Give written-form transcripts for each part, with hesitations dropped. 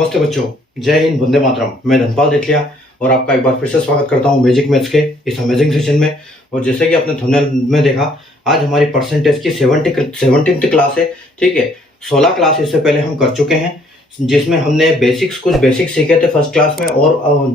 नमस्ते बच्चों, जय हिंद, वंदे मातरम। मैं धनपाल देठलिया और आपका एक बार फिर से स्वागत करता हूं मैजिक मैथ्स के इस अमेजिंग सेशन में। और जैसे कि आपने थंबनेल में देखा, आज हमारी परसेंटेज की 17th क्लास है। ठीक है, 16 क्लास इससे पहले हम कर चुके हैं, जिसमें हमने कुछ बेसिक्स सीखे थे फर्स्ट क्लास में, और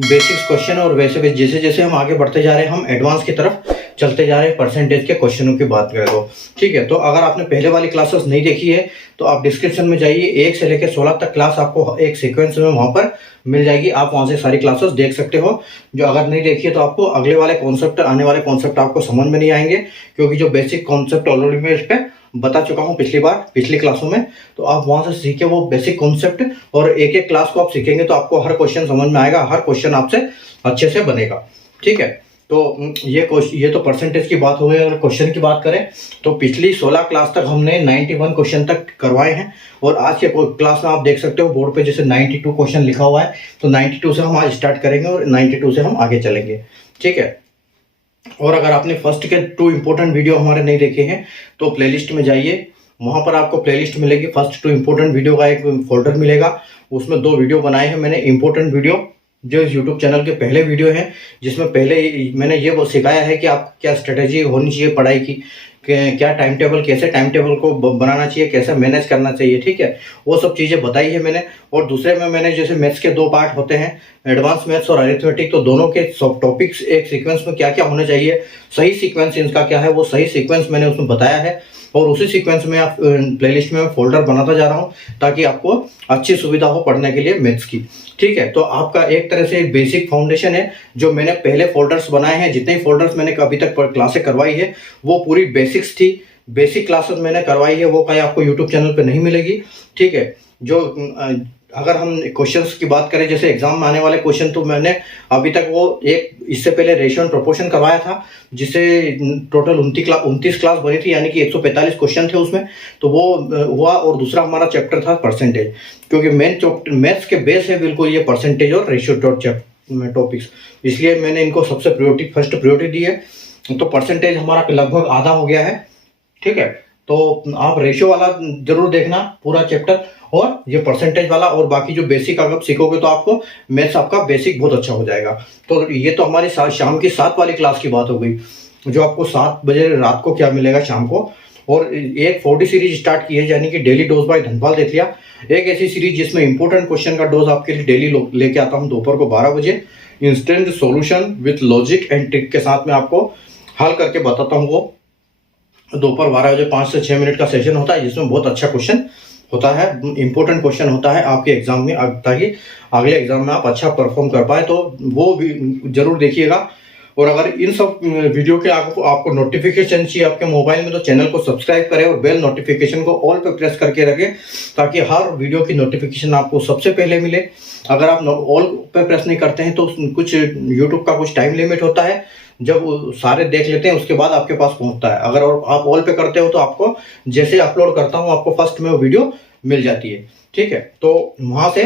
बेसिक्स क्वेश्चन, और वैसे जैसे जैसे हम आगे बढ़ते जा रहे हैं हम एडवांस की तरफ चलते जा रहे हैं परसेंटेज के क्वेश्चनों की बात करें तो। ठीक है, तो अगर आपने पहले वाली क्लासेस नहीं देखी है तो आप डिस्क्रिप्शन में जाइए, 1 से लेकर 16 तक क्लास आपको एक सीक्वेंस में वहां पर मिल जाएगी। आप वहां से सारी क्लासेस देख सकते हो। जो अगर नहीं देखी है तो आपको अगले वाले कॉन्सेप्ट, आने वाले कॉन्सेप्ट आपको समझ में नहीं आएंगे, क्योंकि जो बेसिक कॉन्सेप्ट ऑलरेडी मैं इस पर बता चुका हूँ पिछली क्लासों में। तो आप वहां से सीखे वो बेसिक कॉन्सेप्ट, और एक एक क्लास को आप सीखेंगे तो आपको हर क्वेश्चन समझ में आएगा, हर क्वेश्चन आपसे अच्छे से बनेगा। ठीक है, तो ये तो परसेंटेज की बात हो गई। अगर क्वेश्चन की बात करें तो पिछली 16 क्लास तक हमने 91 क्वेश्चन तक करवाए हैं, और आज के क्लास में आप देख सकते हो बोर्ड पे जैसे 92 क्वेश्चन लिखा हुआ है। तो 92 से हम आज स्टार्ट करेंगे और 92 से हम आगे चलेंगे। ठीक है, और अगर आपने फर्स्ट के 2 इंपॉर्टेंट वीडियो हमारे नहीं देखे हैं तो प्लेलिस्ट में जाइए, वहां पर आपको प्लेलिस्ट मिलेगी। फर्स्ट 2 इंपॉर्टेंट वीडियो का एक फोल्डर मिलेगा, उसमें 2 वीडियो बनाए हैं मैंने इंपॉर्टेंट वीडियो, जो इस यूट्यूब चैनल के पहले वीडियो हैं, जिसमें पहले मैंने ये वो सिखाया है कि आप क्या स्ट्रेटेजी होनी चाहिए पढ़ाई की, क्या टाइम टेबल, कैसे टाइम टेबल को बनाना चाहिए, कैसे मैनेज करना चाहिए। ठीक है, वो सब चीज़ें बताई है मैंने। और दूसरे में मैंने जैसे मैथ्स के 2 पार्ट होते हैं, एडवांस मैथ्स और अरिथमेटिक, तो दोनों के सब टॉपिक्स एक सीक्वेंस में क्या क्या होने चाहिए, सही सीक्वेंस इनका क्या है, वो सही सीक्वेंस मैंने उसमें बताया है। और उसी सीक्वेंस में आप प्लेलिस्ट में फोल्डर बनाता जा रहा हूँ, ताकि आपको अच्छी सुविधा हो पढ़ने के लिए मैथ्स की। ठीक है, तो आपका एक तरह से एक बेसिक फाउंडेशन है। जो मैंने पहले फोल्डर्स बनाए हैं, जितने फोल्डर्स मैंने अभी तक क्लासें करवाई है, वो पूरी बेसिक्स थी। बेसिक क्लासेस मैंने करवाई है, वो कहीं आपको यूट्यूब चैनल पे नहीं मिलेगी। ठीक है, जो अगर हम क्वेश्चंस की बात करें, जैसे एग्जाम में आने वाले क्वेश्चन, तो मैंने अभी तक वो इससे पहले रेशियो एंड प्रोपोर्शन करवाया था, जिससे टोटल 29 क्लास बनी थी, यानी कि 145 क्वेश्चन थे उसमें। तो वो हुआ, और दूसरा हमारा चैप्टर था परसेंटेज, क्योंकि मैथ्स के बेस है बिल्कुल ये परसेंटेज और रेशियो टॉपिक्स, इसलिए मैंने इनको सबसे फर्स्ट प्रायोरिटी दी है। तो परसेंटेज हमारा लगभग आधा हो गया है। ठीक है, तो आप रेशियो वाला जरूर देखना पूरा चैप्टर, और ये परसेंटेज वाला, और बाकी जो बेसिक अगर सीखोगे तो आपको मैथ्स आपका बेसिक बहुत अच्छा हो जाएगा। तो ये तो हमारी शाम की 7 वाली क्लास की बात हो गई, जो आपको 7 बजे रात को क्या मिलेगा शाम को। और एक 4D सीरीज स्टार्ट की है, यानी कि डेली डोज बाय धनपाल देठलिया, एक ऐसी सीरीज जिसमें इंपॉर्टेंट क्वेश्चन का डोज आपके लिए डेली लेके आता हूँ दोपहर को 12 बजे। Instant solution with logic and trick के साथ में आपको हल करके बताता हूँ। वो दोपहर 12 बजे 5 से 6 मिनट का सेशन होता है, जिसमें बहुत अच्छा क्वेश्चन होता है, इंपॉर्टेंट क्वेश्चन होता है आपके एग्जाम में, ताकि अगले एग्जाम में आप अच्छा परफॉर्म कर पाए। तो वो भी जरूर देखिएगा। और अगर इन सब वीडियो के आपको नोटिफिकेशन चाहिए आपके मोबाइल में, तो चैनल को सब्सक्राइब करें और बेल नोटिफिकेशन को ऑल पे प्रेस करके रखें, ताकि हर वीडियो की नोटिफिकेशन आपको सबसे पहले मिले। अगर आप ऑल पे प्रेस नहीं करते हैं तो कुछ यूट्यूब का कुछ टाइम लिमिट होता है, जब सारे देख लेते हैं उसके बाद आपके पास पहुंचता है। अगर आप ऑल पे करते हो तो आपको जैसे अपलोड करता हूं आपको फर्स्ट में वो वीडियो मिल जाती है। ठीक है, तो वहां से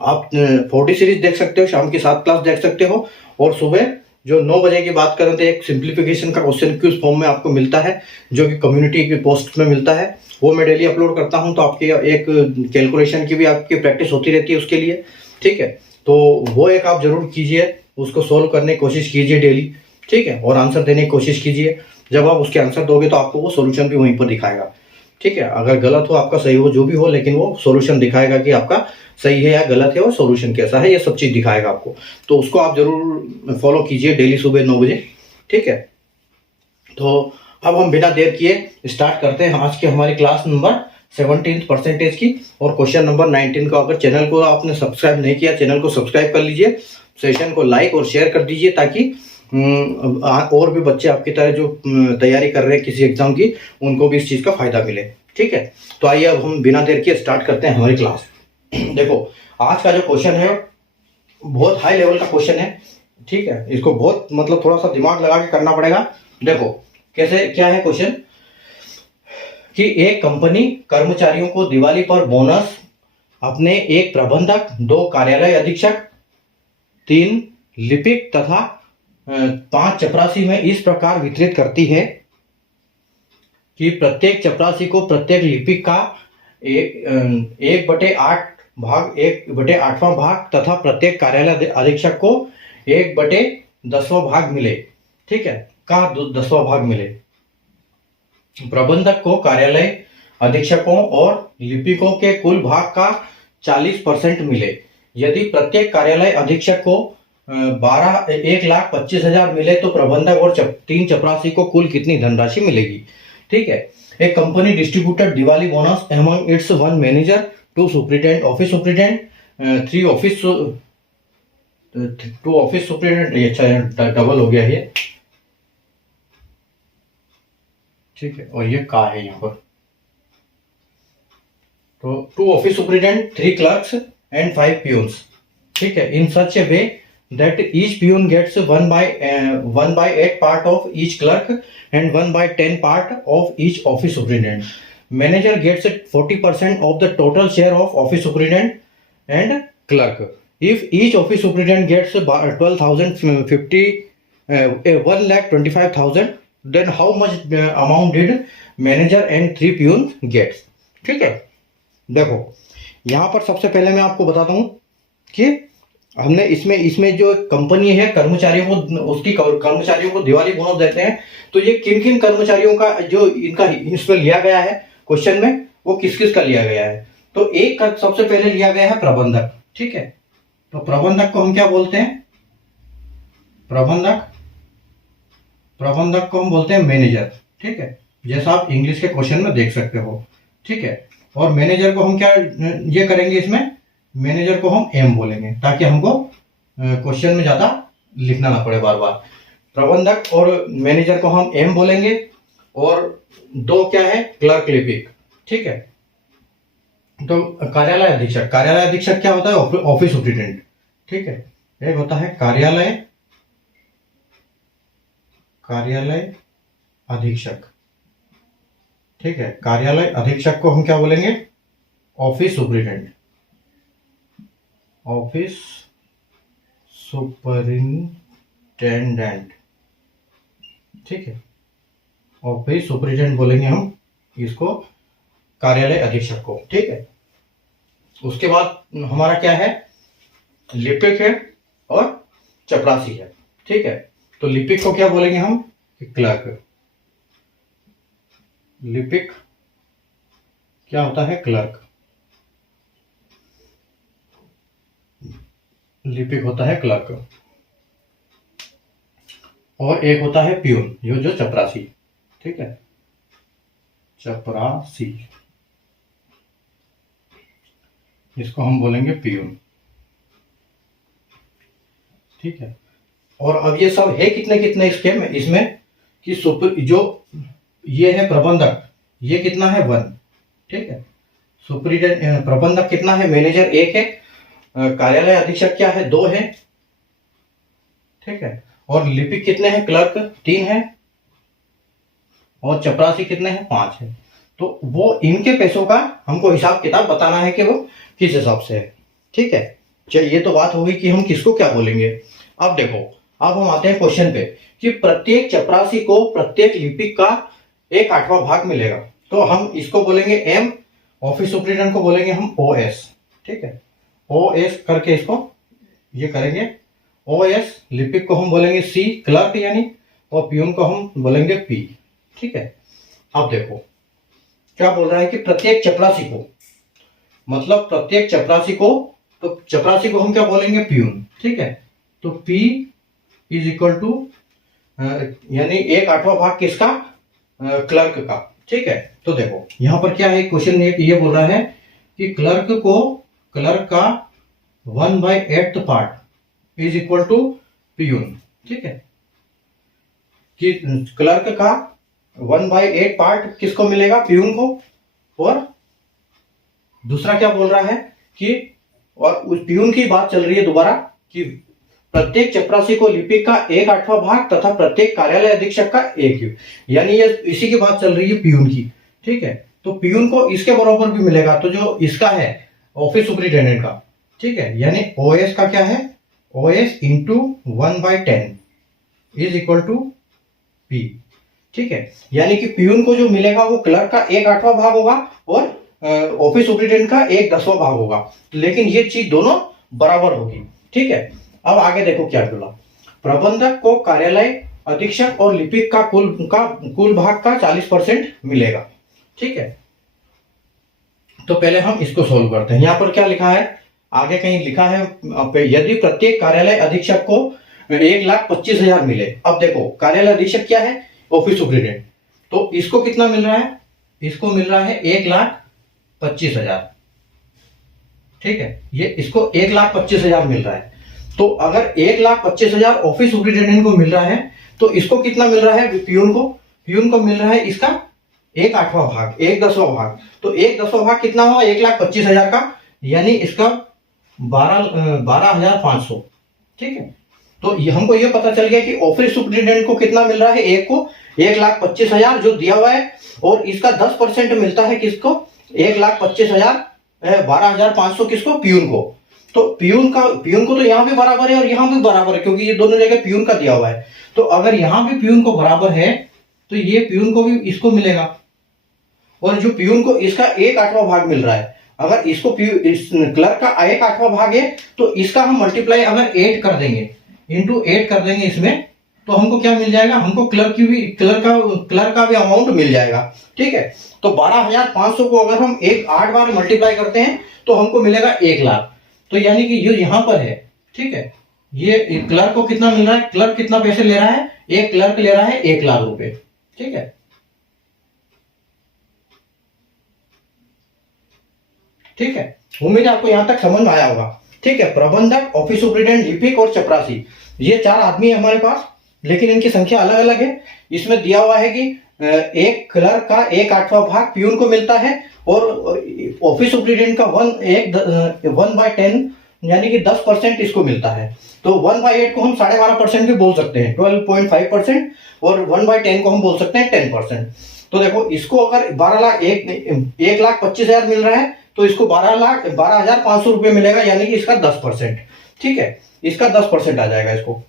आप 40 सीरीज देख सकते हो, शाम की 7 क्लास देख सकते हो, और सुबह जो 9 बजे की बात करें तो एक सिंप्लीफिकेशन का क्वेश्चन क्यूज फॉर्म में आपको मिलता है, जो कि कम्युनिटी की पोस्ट में मिलता है, वो मैं डेली अपलोड करता हूं। तो आपकी एक कैलकुलेशन की भी आपकी प्रैक्टिस होती रहती है उसके लिए। ठीक है, तो वो एक आप जरूर कीजिए, उसको सोल्व करने की कोशिश कीजिए डेली। ठीक है, और आंसर देने की कोशिश कीजिए। जब आप उसके आंसर दोगे तो आपको वो सोल्यूशन भी वहीं पर दिखाएगा। ठीक है, अगर गलत हो, आपका सही हो, जो भी हो, लेकिन वो सोल्यूशन दिखाएगा कि आपका सही है या गलत है, और सोल्यूशन कैसा है, ये सब चीज दिखाएगा आपको। तो उसको आप जरूर फॉलो कीजिए डेली सुबह 9 बजे। ठीक है, तो अब हम बिना देर किए स्टार्ट करते हैं आज की हमारी क्लास नंबर 17 परसेंटेज की, और क्वेश्चन नंबर 19 का। अगर चैनल को आपने सब्सक्राइब नहीं किया, चैनल को सब्सक्राइब कर लीजिए, सेशन को लाइक और शेयर कर दीजिए, ताकि और भी बच्चे आपकी तरह जो तैयारी कर रहे हैं किसी एग्जाम की, उनको भी इस चीज का फायदा मिले। ठीक है, तो आइए अब हम बिना देर के स्टार्ट करते हैं हमारी क्लास। देखो, आज का जो क्वेश्चन है बहुत हाई लेवल का क्वेश्चन है। ठीक है, इसको बहुत मतलब थोड़ा सा दिमाग लगा के करना पड़ेगा। देखो कैसे, क्या है क्वेश्चन, कि एक कंपनी कर्मचारियों को दिवाली पर बोनस अपने 1 प्रबंधक, 2 कार्यालय अधीक्षक, 3 लिपिक तथा 5 चपरासी में इस प्रकार वितरित करती है कि प्रत्येक चपरासी को प्रत्येक लिपिक का 1/8 भाग 1/8वां भाग तथा प्रत्येक कार्यालय अधीक्षक को 1/10वां भाग मिले। ठीक है, का 10वां भाग मिले। प्रबंधक को कार्यालय अधीक्षकों और लिपिकों के कुल भाग का 40% मिले। यदि प्रत्येक कार्यालय अधीक्षक को 1,25,000 मिले तो प्रबंधक और 3 चपरासी को कुल कितनी धनराशि मिलेगी। ठीक है, एक company distributed Diwali bonus among it's 1 manager, 2 superintendent, office superintendent, 3 office superintendent. ये अच्छा डबल हो गया ये। ठीक है, और ये का है यहाँ पर, तो 2 ऑफिस सुपरिटेंडेंट, 3 क्लर्क्स एंड 5 पियून्स। ठीक है, इन सच ए वे that each peon gets 1/8 part of each clerk and 1/10 part of each office superintendent. Manager gets 40% of the total share of office superintendent and clerk. If each office superintendent gets 12,050 1,25,000, then how much amount did manager and 3 peons gets? ठीक है, देखो यहाँ पर सबसे पहले मैं आपको बताता हूँ कि हमने इसमें जो कंपनी है कर्मचारियों को, उसकी कर्मचारियों को दिवाली बोनस देते हैं। तो ये किन किन कर्मचारियों का जो इनका इसमें लिया गया है क्वेश्चन में, वो किस किस का लिया गया है। तो एक का सबसे पहले लिया गया है प्रबंधक। ठीक है, तो प्रबंधक को हम क्या बोलते हैं, प्रबंधक को हम बोलते हैं मैनेजर। ठीक है, जैसा आप इंग्लिश के क्वेश्चन में देख सकते हो। ठीक है, और मैनेजर को हम क्या ये करेंगे, इसमें मैनेजर को हम एम बोलेंगे ताकि हमको क्वेश्चन में ज्यादा लिखना ना पड़े बार बार। प्रबंधक और मैनेजर को हम एम बोलेंगे, और 2 क्या है, क्लर्क, लिपिक। ठीक है, तो कार्यालय अधीक्षक क्या होता है, ऑफिस सुपरिटेंडेंट। ठीक है, एक होता है कार्यालय अधीक्षक। ठीक है, कार्यालय अधीक्षक को हम क्या बोलेंगे, ऑफिस सुपरिटेंडेंट, ऑफिस सुपरिटेंडेंट। ठीक है, ऑफिस सुपरिटेंडेंट बोलेंगे हम इसको, कार्यालय अधीक्षक को। ठीक है, उसके बाद हमारा क्या है, लिपिक है और चपरासी है। ठीक है, तो लिपिक को क्या बोलेंगे हम, क्लर्क। लिपिक क्या होता है, क्लर्क। लिपिक होता है क्लर्क, और एक होता है पियून, जो चपरासी। ठीक है, चपरासी, इसको हम बोलेंगे पियून। ठीक है, और अब ये सब है कितने कितने स्केम इसमें कि जो ये है प्रबंधक, ये कितना है 1। ठीक है, सुपरिटेंडेंट प्रबंधक कितना है, मैनेजर 1 है, कार्यालय अधीक्षक क्या है, 2 है। ठीक है, और लिपिक कितने हैं, क्लर्क 3 है, और चपरासी कितने हैं, 5 है। तो वो इनके पैसों का हमको हिसाब किताब बताना है कि वो किस हिसाब से है। ठीक है, चलिए ये तो बात हो गई कि हम किसको क्या बोलेंगे। अब देखो, अब हम आते हैं क्वेश्चन पे कि प्रत्येक चपरासी को प्रत्येक लिपिक का 1/8वां भाग मिलेगा। तो हम इसको बोलेंगे एम, ऑफिस सुपरिटेंडेंट को बोलेंगे हम OS। ठीक है, OS करके इसको ये करेंगे OS, लिपिक को हम बोलेंगे C, क्लर्क यानी, और पियून को हम बोलेंगे P। ठीक है, अब देखो क्या बोल रहा है कि प्रत्येक चपरासी को, मतलब प्रत्येक चपरासी को, तो चपरासी को हम क्या बोलेंगे, पियून। ठीक है, तो P इज इक्वल टू, यानी 1/8वां भाग किसका, क्लर्क का। ठीक है, तो देखो यहां पर क्या है, क्वेश्चन ये बोल रहा है कि क्लर्क का 1/8 part is equal to peon. ठीक है, कि क्लर्क का 1/8 पार्ट किसको मिलेगा, पियून को। और दूसरा क्या बोल रहा है कि, और उस पियून की बात चल रही है दोबारा, कि प्रत्येक चपरासी को लिपिक का 1/8वां भाग तथा प्रत्येक कार्यालय अधीक्षक का 1, यानी ये इसी की बात चल रही है पियून की। ठीक है, तो पियून को इसके बराबर भी मिलेगा, तो जो इसका है ऑफिस सुपरिटेंडेंट का। ठीक है, यानी OS का क्या है, OS into 1/10 is equal to P। ठीक है, यानी कि पियून को जो मिलेगा वो क्लर्क का 1/8वां भाग होगा, और ऑफिस सुपरिटेंडेंट का 1/10वां भाग होगा, लेकिन ये चीज दोनों बराबर होगी। ठीक है, अब आगे देखो क्या बोला, प्रबंधक को कार्यालय अधीक्षक और लिपिक का कुल भाग का 40% मिलेगा। ठीक है, तो पहले हम इसको सोल्व करते हैं। यहाँ पर क्या लिखा है, आगे कहीं लिखा है यदि प्रत्येक कार्यालय अधीक्षक को 1,25,000 मिले। अब देखो कार्यालय अधीक्षक क्या है, ऑफिस सुपरिटेंडेंट, तो इसको कितना मिल रहा है, इसको मिल रहा है 1,25,000। ठीक है, ये इसको 1,25,000 मिल रहा है। तो अगर 1,25,000 ऑफिस सुपरिटेंडेंट को मिल रहा है तो इसको कितना मिल रहा है, प्यून को मिल रहा है इसका 1/8वां भाग, 1/10वां भाग। तो 1/10वां भाग कितना हुआ 1,25,000 का, यानी इसका 12,500। ठीक है, तो हमको ये पता चल गया कि ऑफिस सुपरिटेंडेंट को कितना मिल रहा है, एक को 1,25,000 जो दिया हुआ है, और इसका 10% मिलता है किसको, 1,25,000 12,500 किसको, प्यून को। तो प्यून को तो यहाँ भी बराबर है और यहाँ भी बराबर है, क्योंकि ये दोनों जगह प्यून का दिया हुआ है। तो अगर यहाँ भी प्यून को बराबर है तो ये प्यून को भी इसको मिलेगा, और जो प्यून को इसका 1/8वां भाग मिल रहा है, अगर इसको इस क्लर्क का 1/8वां भाग है तो इसका हम मल्टीप्लाई अगर 8 कर देंगे, इंटू 8 कर देंगे इसमें, तो हमको क्या मिल जाएगा, हमको क्लर्क का भी अमाउंट मिल जाएगा। ठीक है, तो 12,500 को अगर हम 8 बार मल्टीप्लाई करते हैं तो हमको मिलेगा 1,00,000। तो यानी कि ये यहां पर है। ठीक है, ये क्लर्क को कितना मिल रहा है, क्लर्क कितना पैसे ले रहा है, एक क्लर्क ले रहा है 1,00,000 रुपए। ठीक है, ठीक है, उम्मीद है आपको यहां तक समझ में आया होगा। ठीक है, प्रबंधक, ऑफिस सुपरिटेंडेंट, लिपिक और चपरासी, ये 4 आदमी है हमारे पास, लेकिन इनकी संख्या अलग अलग है। इसमें दिया हुआ है कि एक क्लर्क का 1/8वां भाग प्यून को मिलता है, और ऑफिस सुपरिटेंडेंट का 1/10 यानी कि 10% इसको मिलता है। तो 1/8 को हम 12.5% भी बोल सकते हैं, 12.5%, और 1/10 को हम बोल सकते हैं 10%। तो देखो इसको अगर 1,25,000 मिल रहा है तो इसको 12,500 रुपए मिलेगा, यानी कि इसका 10%। ठीक है, इसका 10% आ जाएगा इसको।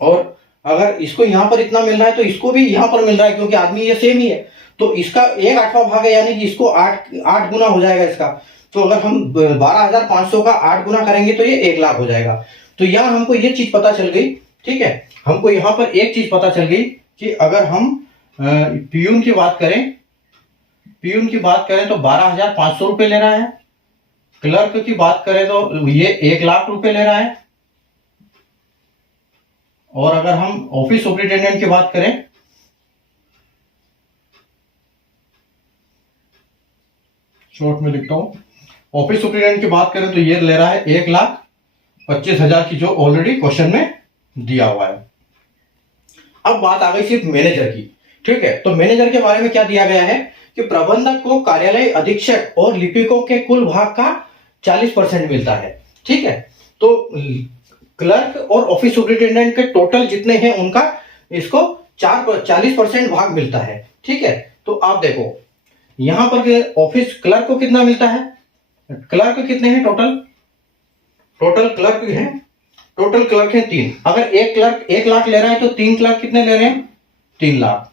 और अगर इसको यहां पर इतना मिल रहा है तो इसको भी यहां पर मिल रहा है, क्योंकि आदमी ये सेम ही है। तो इसका 1/8वां भाग है, यानी कि इसको 8 गुना हो जाएगा इसका। तो अगर हम 12,500 का 8 गुना करेंगे तो ये 1,00,000 हो जाएगा। तो यहां हमको ये चीज पता चल गई। ठीक है, हमको यहां पर एक चीज पता चल गई कि अगर हम प्यून की बात करें तो 12,500 रुपए ले रहा है, क्लर्क की बात करें तो ये 1,00,000 रुपए ले रहा है, और अगर हम ऑफिस सुपरिटेंडेंट की बात करें शॉर्ट में लिखता हूं, ऑफिस सुपरिटेंडेंट की बात करें तो ये ले रहा है 1,25,000 की, जो ऑलरेडी क्वेश्चन में दिया हुआ है। अब बात आ गई सिर्फ मैनेजर की। ठीक है, तो मैनेजर के बारे में क्या दिया गया है कि प्रबंधक को कार्यालय अधीक्षक और लिपिकों के कुल भाग का 40% मिलता है। ठीक है, तो क्लर्क और ऑफिस सुपरिटेंडेंट के टोटल जितने हैं उनका इसको 40% भाग मिलता है। ठीक है, तो आप देखो यहां पर ऑफिस क्लर्क को कितना मिलता है, क्लर्क कितने हैं टोटल क्लर्क है 3। अगर एक क्लर्क 1,00,000 ले रहा है तो 3 क्लर्क कितने ले रहे हैं, 3,00,000।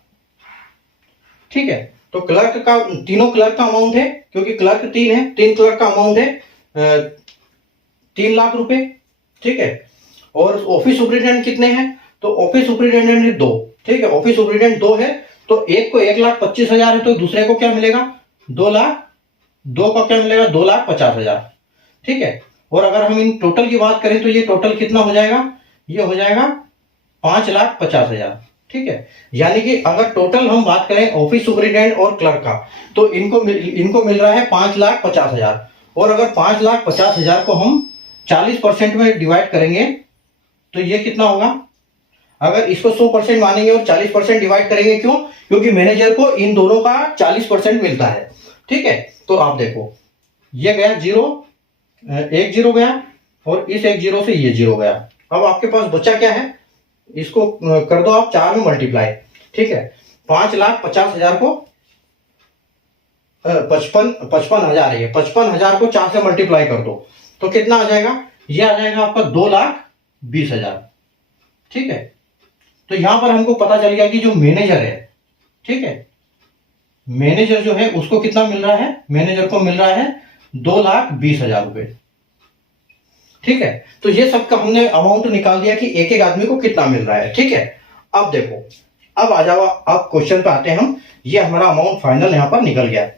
ठीक है, तो तीनों क्लर्क का अमाउंट है, क्योंकि क्लर्क 3 है, 3 क्लर्क का अमाउंट है 3,00,000 रुपए। ठीक है, और ऑफिस सुपरिटेंडेंट कितने हैं, तो ऑफिस सुपरिटेंडेंट है 2। ठीक है, ऑफिस सुपरिटेंडेंट 2 है, तो एक को 1,25,000 है, तो दूसरे को क्या मिलेगा 2,00,000, 2 का क्या मिलेगा 2,50,000। ठीक है, और अगर हम इन टोटल की बात करें तो ये टोटल कितना हो जाएगा, ये हो जाएगा 5,50,000। ठीक है, यानी कि अगर टोटल हम बात करें ऑफिस सुपरिटेंडेंट और क्लर्क का, तो इनको मिल रहा है 5,50,000। और अगर 5,50,000 को हम 40% में डिवाइड करेंगे तो ये कितना होगा, अगर इसको 100% मानेंगे और 40% डिवाइड करेंगे, क्यों, क्योंकि मैनेजर को इन दोनों का 40% मिलता है। ठीक है, तो आप देखो ये गया 0, 1 0 गया, और इस 1 0 से ये 0 गया। अब आपके पास बचा क्या है, इसको कर दो आप 4 में मल्टीप्लाई। ठीक है, 5,50,000 को 55,000 है, 55,000 को 4 से मल्टीप्लाई कर दो तो कितना आ जाएगा, ये आ जाएगा आपका 2,20,000। ठीक है, तो यहां पर हमको पता चल गया कि जो मैनेजर है, ठीक है, मैनेजर जो है उसको कितना मिल रहा है, मैनेजर को मिल रहा है 2,20,000 रुपए। ठीक है, तो ये सबका हमने अमाउंट निकाल दिया कि एक एक आदमी को कितना मिल रहा है। ठीक है, अब देखो, अब आ जाओ, अब क्वेश्चन पे आते हैं हम। ये हमारा अमाउंट फाइनल यहां पर निकल गया।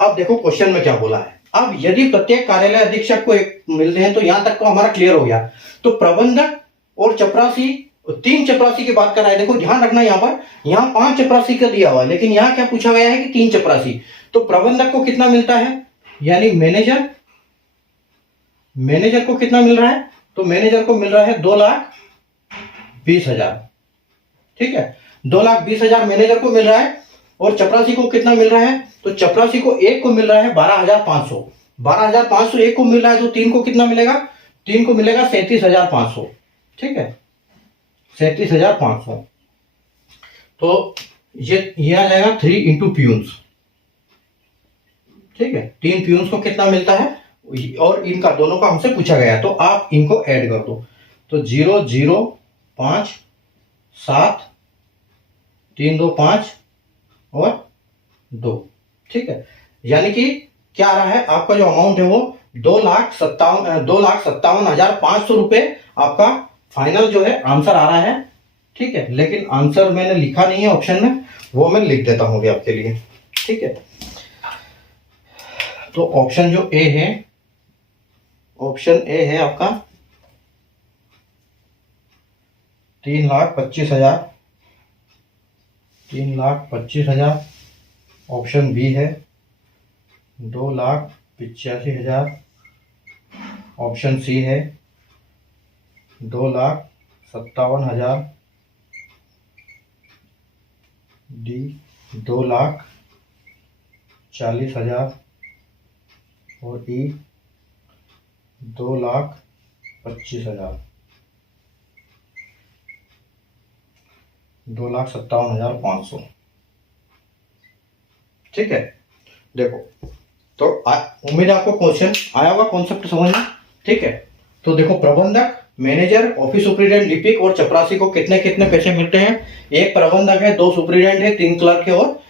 अब देखो क्वेश्चन में क्या बोला है। अब यदि प्रत्येक कार्यालय अधीक्षक को एक मिल रहे हैं, तो यहां तक को हमारा क्लियर हो गया। तो प्रबंधक और चपरासी, 3 चपरासी की बात कर रहा है। देखो ध्यान रखना, यहां पर, यहां 5 चपरासी का दिया हुआ है, लेकिन यहां क्या पूछा गया है कि 3 चपरासी। तो प्रबंधक को कितना मिलता है, यानी मैनेजर को कितना मिल रहा है, तो मैनेजर को मिल रहा है 2,20,000। ठीक है, 2,20,000 मैनेजर को मिल रहा है। और चपरासी को कितना मिल रहा है, तो चपरासी को एक को मिल रहा है 12,500। 12,500 एक को मिल रहा है, तो 3 को कितना मिलेगा, 3 को मिलेगा 37,500। ठीक है, 37,500। तो ये आ जाएगा 3 इंटू प्यून्स। ठीक है, 3 प्यून्स को कितना मिलता है, और इनका दोनों का हमसे पूछा गया, तो आप इनको ऐड कर दो। तो 0 0 5 7 3 2 5 और 2। ठीक है, यानी कि क्या आ रहा है, आपका जो अमाउंट है वो 2,57,500 रुपए आपका फाइनल जो है आंसर आ रहा है। ठीक है, लेकिन आंसर मैंने लिखा नहीं है ऑप्शन में, वो मैं लिख देता हूं आपके लिए। ठीक है, तो ऑप्शन जो ए है, ऑप्शन ए है आपका 3,25,000, 3,25,000। ऑप्शन बी है 2,85,000। ऑप्शन सी है 2,57,000। डी 2,40,000 और ई 2,25,000। 2,57,500। ठीक है, देखो, तो उम्मीद है आपको क्वेश्चन आया होगा, कॉन्सेप्ट समझ में। ठीक है, तो देखो, प्रबंधक, मैनेजर, ऑफिस सुपरिटेंडेंट, लिपिक और चपरासी को कितने कितने पैसे मिलते हैं। एक प्रबंधक है, 2 सुपरिटेंडेंट है, 3 क्लर्क है और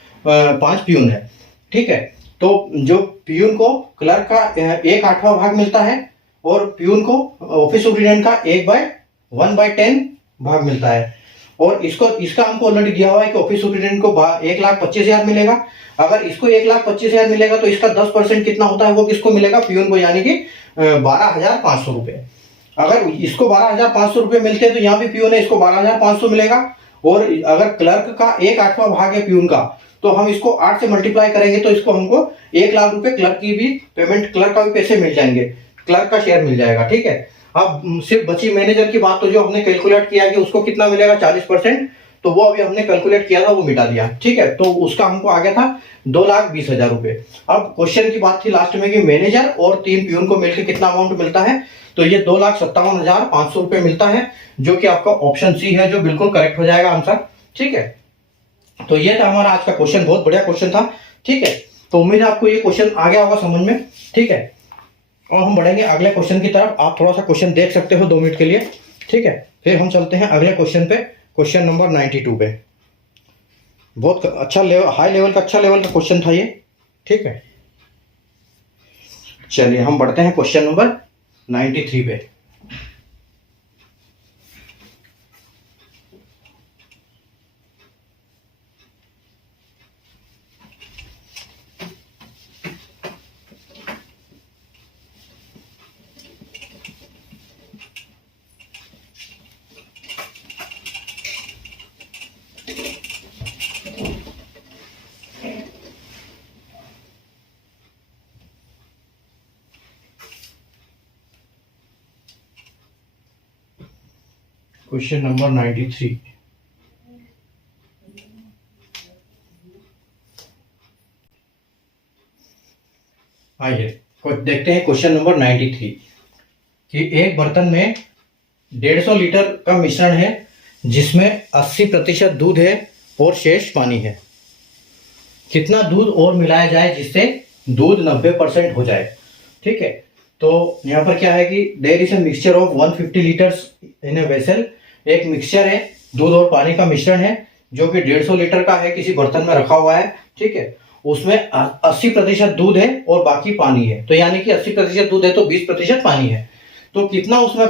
5 प्यून है। ठीक है, तो जो प्यून को क्लर्क का 1/8 भाग मिलता है, और प्यून को ऑफिस सुपरिटेंडेंट का 1/10 भाग मिलता है। और इसका हमको ऑलरेडी दिया हुआ है कि ऑफिस सुपरिटेंडेंट को 1,25,000 मिलेगा। अगर इसको 1,25,000 मिलेगा, तो इसका 10% कितना होता है, वो किसको मिलेगा, प्यून को, यानी कि 12,500 रुपए। अगर इसको 12,500 रुपए मिलते हैं, तो यहाँ भी प्यून है, इसको 12,500 मिलेगा। और अगर क्लर्क का 1/8 भाग है प्यून का, तो हम इसको 8 से मल्टीप्लाई करेंगे, तो इसको हमको 1,00,000 रुपए क्लर्क की भी पेमेंट, क्लर्क का भी पैसे मिल जाएंगे, क्लर्क का शेयर मिल जाएगा। ठीक है, अब सिर्फ बची मैनेजर की बात, तो जो हमने कैलकुलेट किया कि उसको कितना मिलेगा 40%, तो वो अभी हमने कैलकुलेट किया था, वो मिटा दिया। ठीक है, तो उसका हमको आ गया था 2,20,000 रुपए। अब क्वेश्चन की बात थी लास्ट में कि मैनेजर और 3 प्यून को मिलकर कितना अमाउंट मिलता है, तो ये 2,57,500 रुपए मिलता है, जो कि आपका ऑप्शन सी है, जो बिल्कुल करेक्ट हो जाएगा आंसर। ठीक है, तो ये था हमारा आज का क्वेश्चन, बहुत बढ़िया क्वेश्चन था। ठीक है, तो उम्मीद है आपको ये क्वेश्चन आ गया होगा समझ में। ठीक है, और हम बढ़ेंगे अगले क्वेश्चन की तरफ। आप थोड़ा सा क्वेश्चन देख सकते हो 2 मिनट के लिए। ठीक है, फिर हम चलते हैं अगले क्वेश्चन पे, क्वेश्चन नंबर 92 पे। बहुत अच्छा लेवल, हाई लेवल का, अच्छा लेवल का क्वेश्चन था ये। ठीक है, चलिए हम बढ़ते हैं क्वेश्चन नंबर 93 पे। Question number 93। आइए देखते हैं क्वेश्चन नंबर 93 कि एक बर्तन में 150 लीटर का मिश्रण है, जिसमें 80% दूध है और शेष पानी है। कितना दूध और मिलाया जाए जिससे दूध 90% हो जाए। ठीक है, तो यहाँ पर क्या है कि there is a mixture of 150 litres in a vessel. एक मिक्सचर है, दूध और पानी का मिश्रण है, जो कि 150 लीटर का है, किसी बर्तन में रखा हुआ है, ठीक है, उसमें 80% दूध है और बाकी पानी है। तो यानी कि 80% दूध है तो 20% पानी है। तो कितना उसमें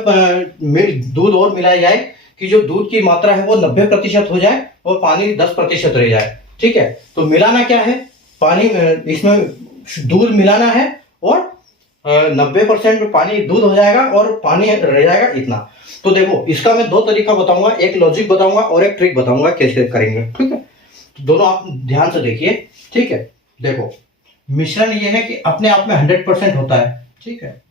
दूध और मिलाया जाए कि जो दूध की मात्रा है वो 90% हो जाए और पानी 10% रह जाए, ठीक है। तो मिलाना क्या है, पानी इसमें दूध मिलाना है और 90% पानी दूध हो जाएगा और पानी रह जाएगा इतना। तो देखो इसका मैं दो तरीका बताऊंगा, एक लॉजिक बताऊंगा और एक ट्रिक बताऊंगा कैसे करेंगे, ठीक है। तो दोनों आप ध्यान से देखिए, ठीक है। देखो मिश्रण ये है कि अपने आप में 100% होता है, ठीक है।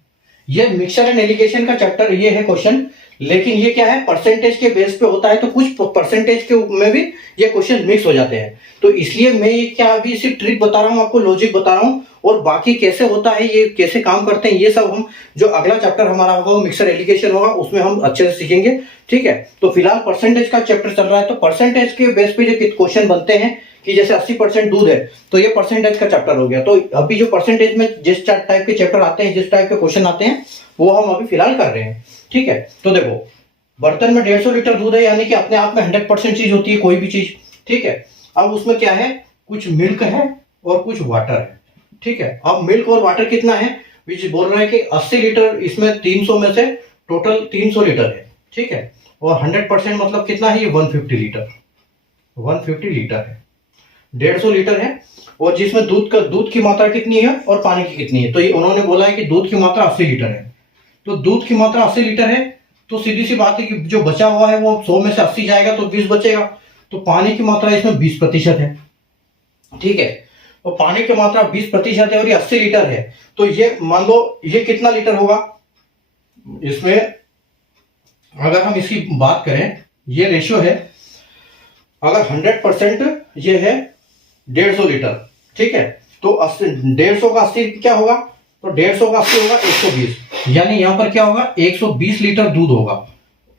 ये मिक्सचर एंड एलिगेशन का चैप्टर ये है क्वेश्चन, लेकिन ये क्या है, परसेंटेज के बेस पे होता है, तो कुछ परसेंटेज के में भी ये क्वेश्चन मिक्स हो जाते हैं। तो इसलिए मैं क्या अभी सिर्फ ट्रिक बता रहा हूँ आपको, लॉजिक बता रहा हूँ, और बाकी कैसे होता है, ये कैसे काम करते हैं, ये सब हम जो अगला चैप्टर हमारा होगा वो मिक्सर एलिगेशन होगा, उसमें हम अच्छे से सीखेंगे, ठीक है। तो फिलहाल परसेंटेज का चैप्टर चल रहा है, तो परसेंटेज के बेस पे जो क्वेश्चन बनते हैं कि जैसे 80% दूध है तो ये परसेंटेज का चैप्टर हो गया। तो अभी जो परसेंटेज में जिस टाइप के चैप्टर आते हैं, जिस टाइप के क्वेश्चन आते हैं, वो हम अभी फिलहाल कर रहे हैं, ठीक है। तो देखो बर्तन में 150 लीटर दूध है, यानी कि अपने आप में 100% चीज होती है कोई भी चीज, ठीक है। अब उसमें क्या है, कुछ मिल्क है और कुछ वाटर है, ठीक है। अब मिल्क और वाटर कितना है, विच बोल रहा है कि 80 लीटर, इसमें 300 में से टोटल 300 लीटर है, ठीक है। और 100% मतलब कितना है, ये 150 लीटर, 150 लीटर है, 150 लीटर है। और जिसमें दूध की मात्रा कितनी है और पानी की कितनी है, तो ये उन्होंने बोला है कि दूध की मात्रा 80 लीटर है। तो दूध की मात्रा 80 लीटर है, तो सीधी सी बात है कि जो बचा हुआ है वो 100 में से 80 जाएगा तो 20 बचेगा। तो पानी की मात्रा इसमें 20% है, ठीक है। और पानी की मात्रा 20% है और ये 80 लीटर है, तो ये मान लो ये कितना लीटर होगा, इसमें अगर हम इसकी बात करें, ये रेशियो है, अगर 100% ये है 150 लीटर, ठीक है। तो 150 का 80 क्या होगा, तो 150 का 80 होगा 120, यानी यहां पर क्या होगा, 120 लीटर दूध होगा,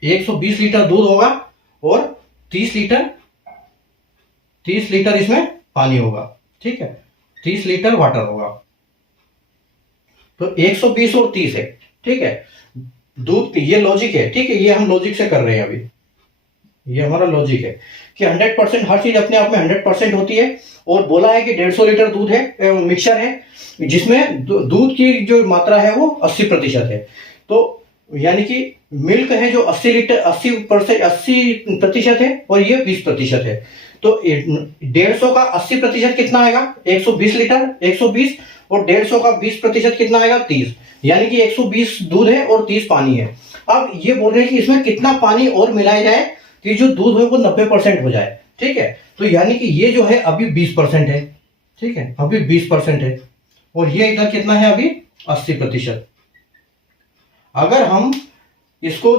120 लीटर दूध होगा और 30 लीटर इसमें पानी होगा, ठीक है, 30 लीटर वाटर होगा। तो 120 और 30 है, ठीक है। दूध की ये लॉजिक है, ठीक है, ये हम लॉजिक से कर रहे हैं अभी, ये हमारा लॉजिक है कि 100% हर चीज अपने आप में 100% होती है। और बोला है कि 150 लीटर दूध है, मिक्सचर है, जिसमें दूध की जो मात्रा है वो 80% है। तो यानी कि मिल्क है जो 80 लीटर 80% है और ये 20% है। तो 150 का 80% कितना आएगा, 120 लीटर, 120, और 150 का 20% कितना आएगा, 30, यानी कि 120 दूध है और 30 पानी है। अब ये बोल रहे हैं कि इसमें कितना पानी और मिलाया जाए कि जो दूध है वो 90% हो जाए, ठीक है। तो यानी कि ये जो है अभी 20% है, ठीक है, अभी 20% है, और ये इधर कितना है अभी 80%। अगर हम इसको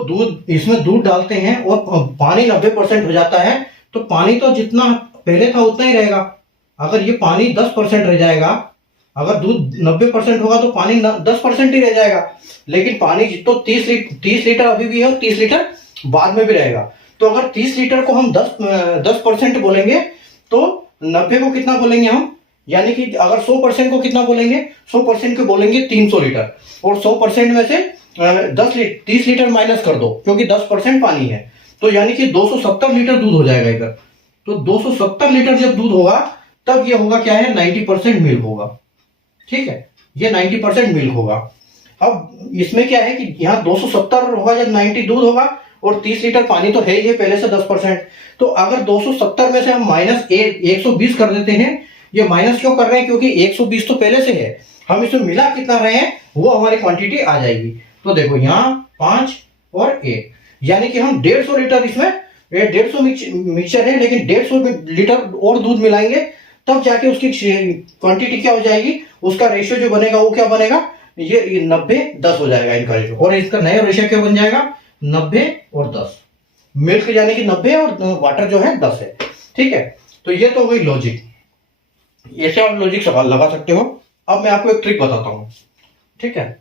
इसमें दूध डालते हैं और पानी 90% हो जाता है, तो पानी तो जितना पहले था उतना ही रहेगा। अगर ये पानी 10% रह जाएगा, अगर दूध 90% होगा तो पानी 10% ही रह जाएगा, लेकिन पानी तो 30 लीटर अभी भी है और 30 लीटर बाद में भी रहेगा। तो अगर 30 लीटर को हम 10% बोलेंगे तो 90 को कितना बोलेंगे हम, यानी कि अगर 100% को कितना बोलेंगे, 100% को बोलेंगे 300 लीटर, और 100% में से 30 लीटर माइनस कर दो क्योंकि 10% पानी है, तो यानी कि 270 लीटर दूध हो जाएगा इधर। तो 270 लीटर जब दूध होगा तब ये होगा क्या है, 90% मिल्क होगा, ठीक है, ये 90% मिल्क होगा। अब इसमें क्या है कि यहाँ 270 होगा जब 90 दूध होगा, और 30 लीटर पानी तो है ही पहले से 10%। तो अगर 270 में से हम माइनस 120 कर देते हैं, ये माइनस क्यों कर रहे हैं, क्योंकि 120 तो पहले से है, हम इसमें मिला कितना रहे हैं वो हमारी क्वांटिटी आ जाएगी। तो देखो यहाँ 5 और 1, यानी कि हम 150 लीटर इसमें 150 मिक्सचर है, लेकिन 150 लीटर और दूध मिलाएंगे तब जाके उसकी क्वांटिटी क्या हो जाएगी, उसका रेशियो जो बनेगा वो क्या बनेगा, ये 90-10 हो जाएगा इनका रेशियो। और इसका नया रेशियो क्या बन जाएगा, 90 और 10, मिल्क यानी कि 90 और वाटर जो है 10 है, ठीक है। तो ये तो हुई लॉजिक, ऐसे आप लॉजिक सवाल लगा सकते हो। अब मैं आपको एक ट्रिक बताता हूं, ठीक है।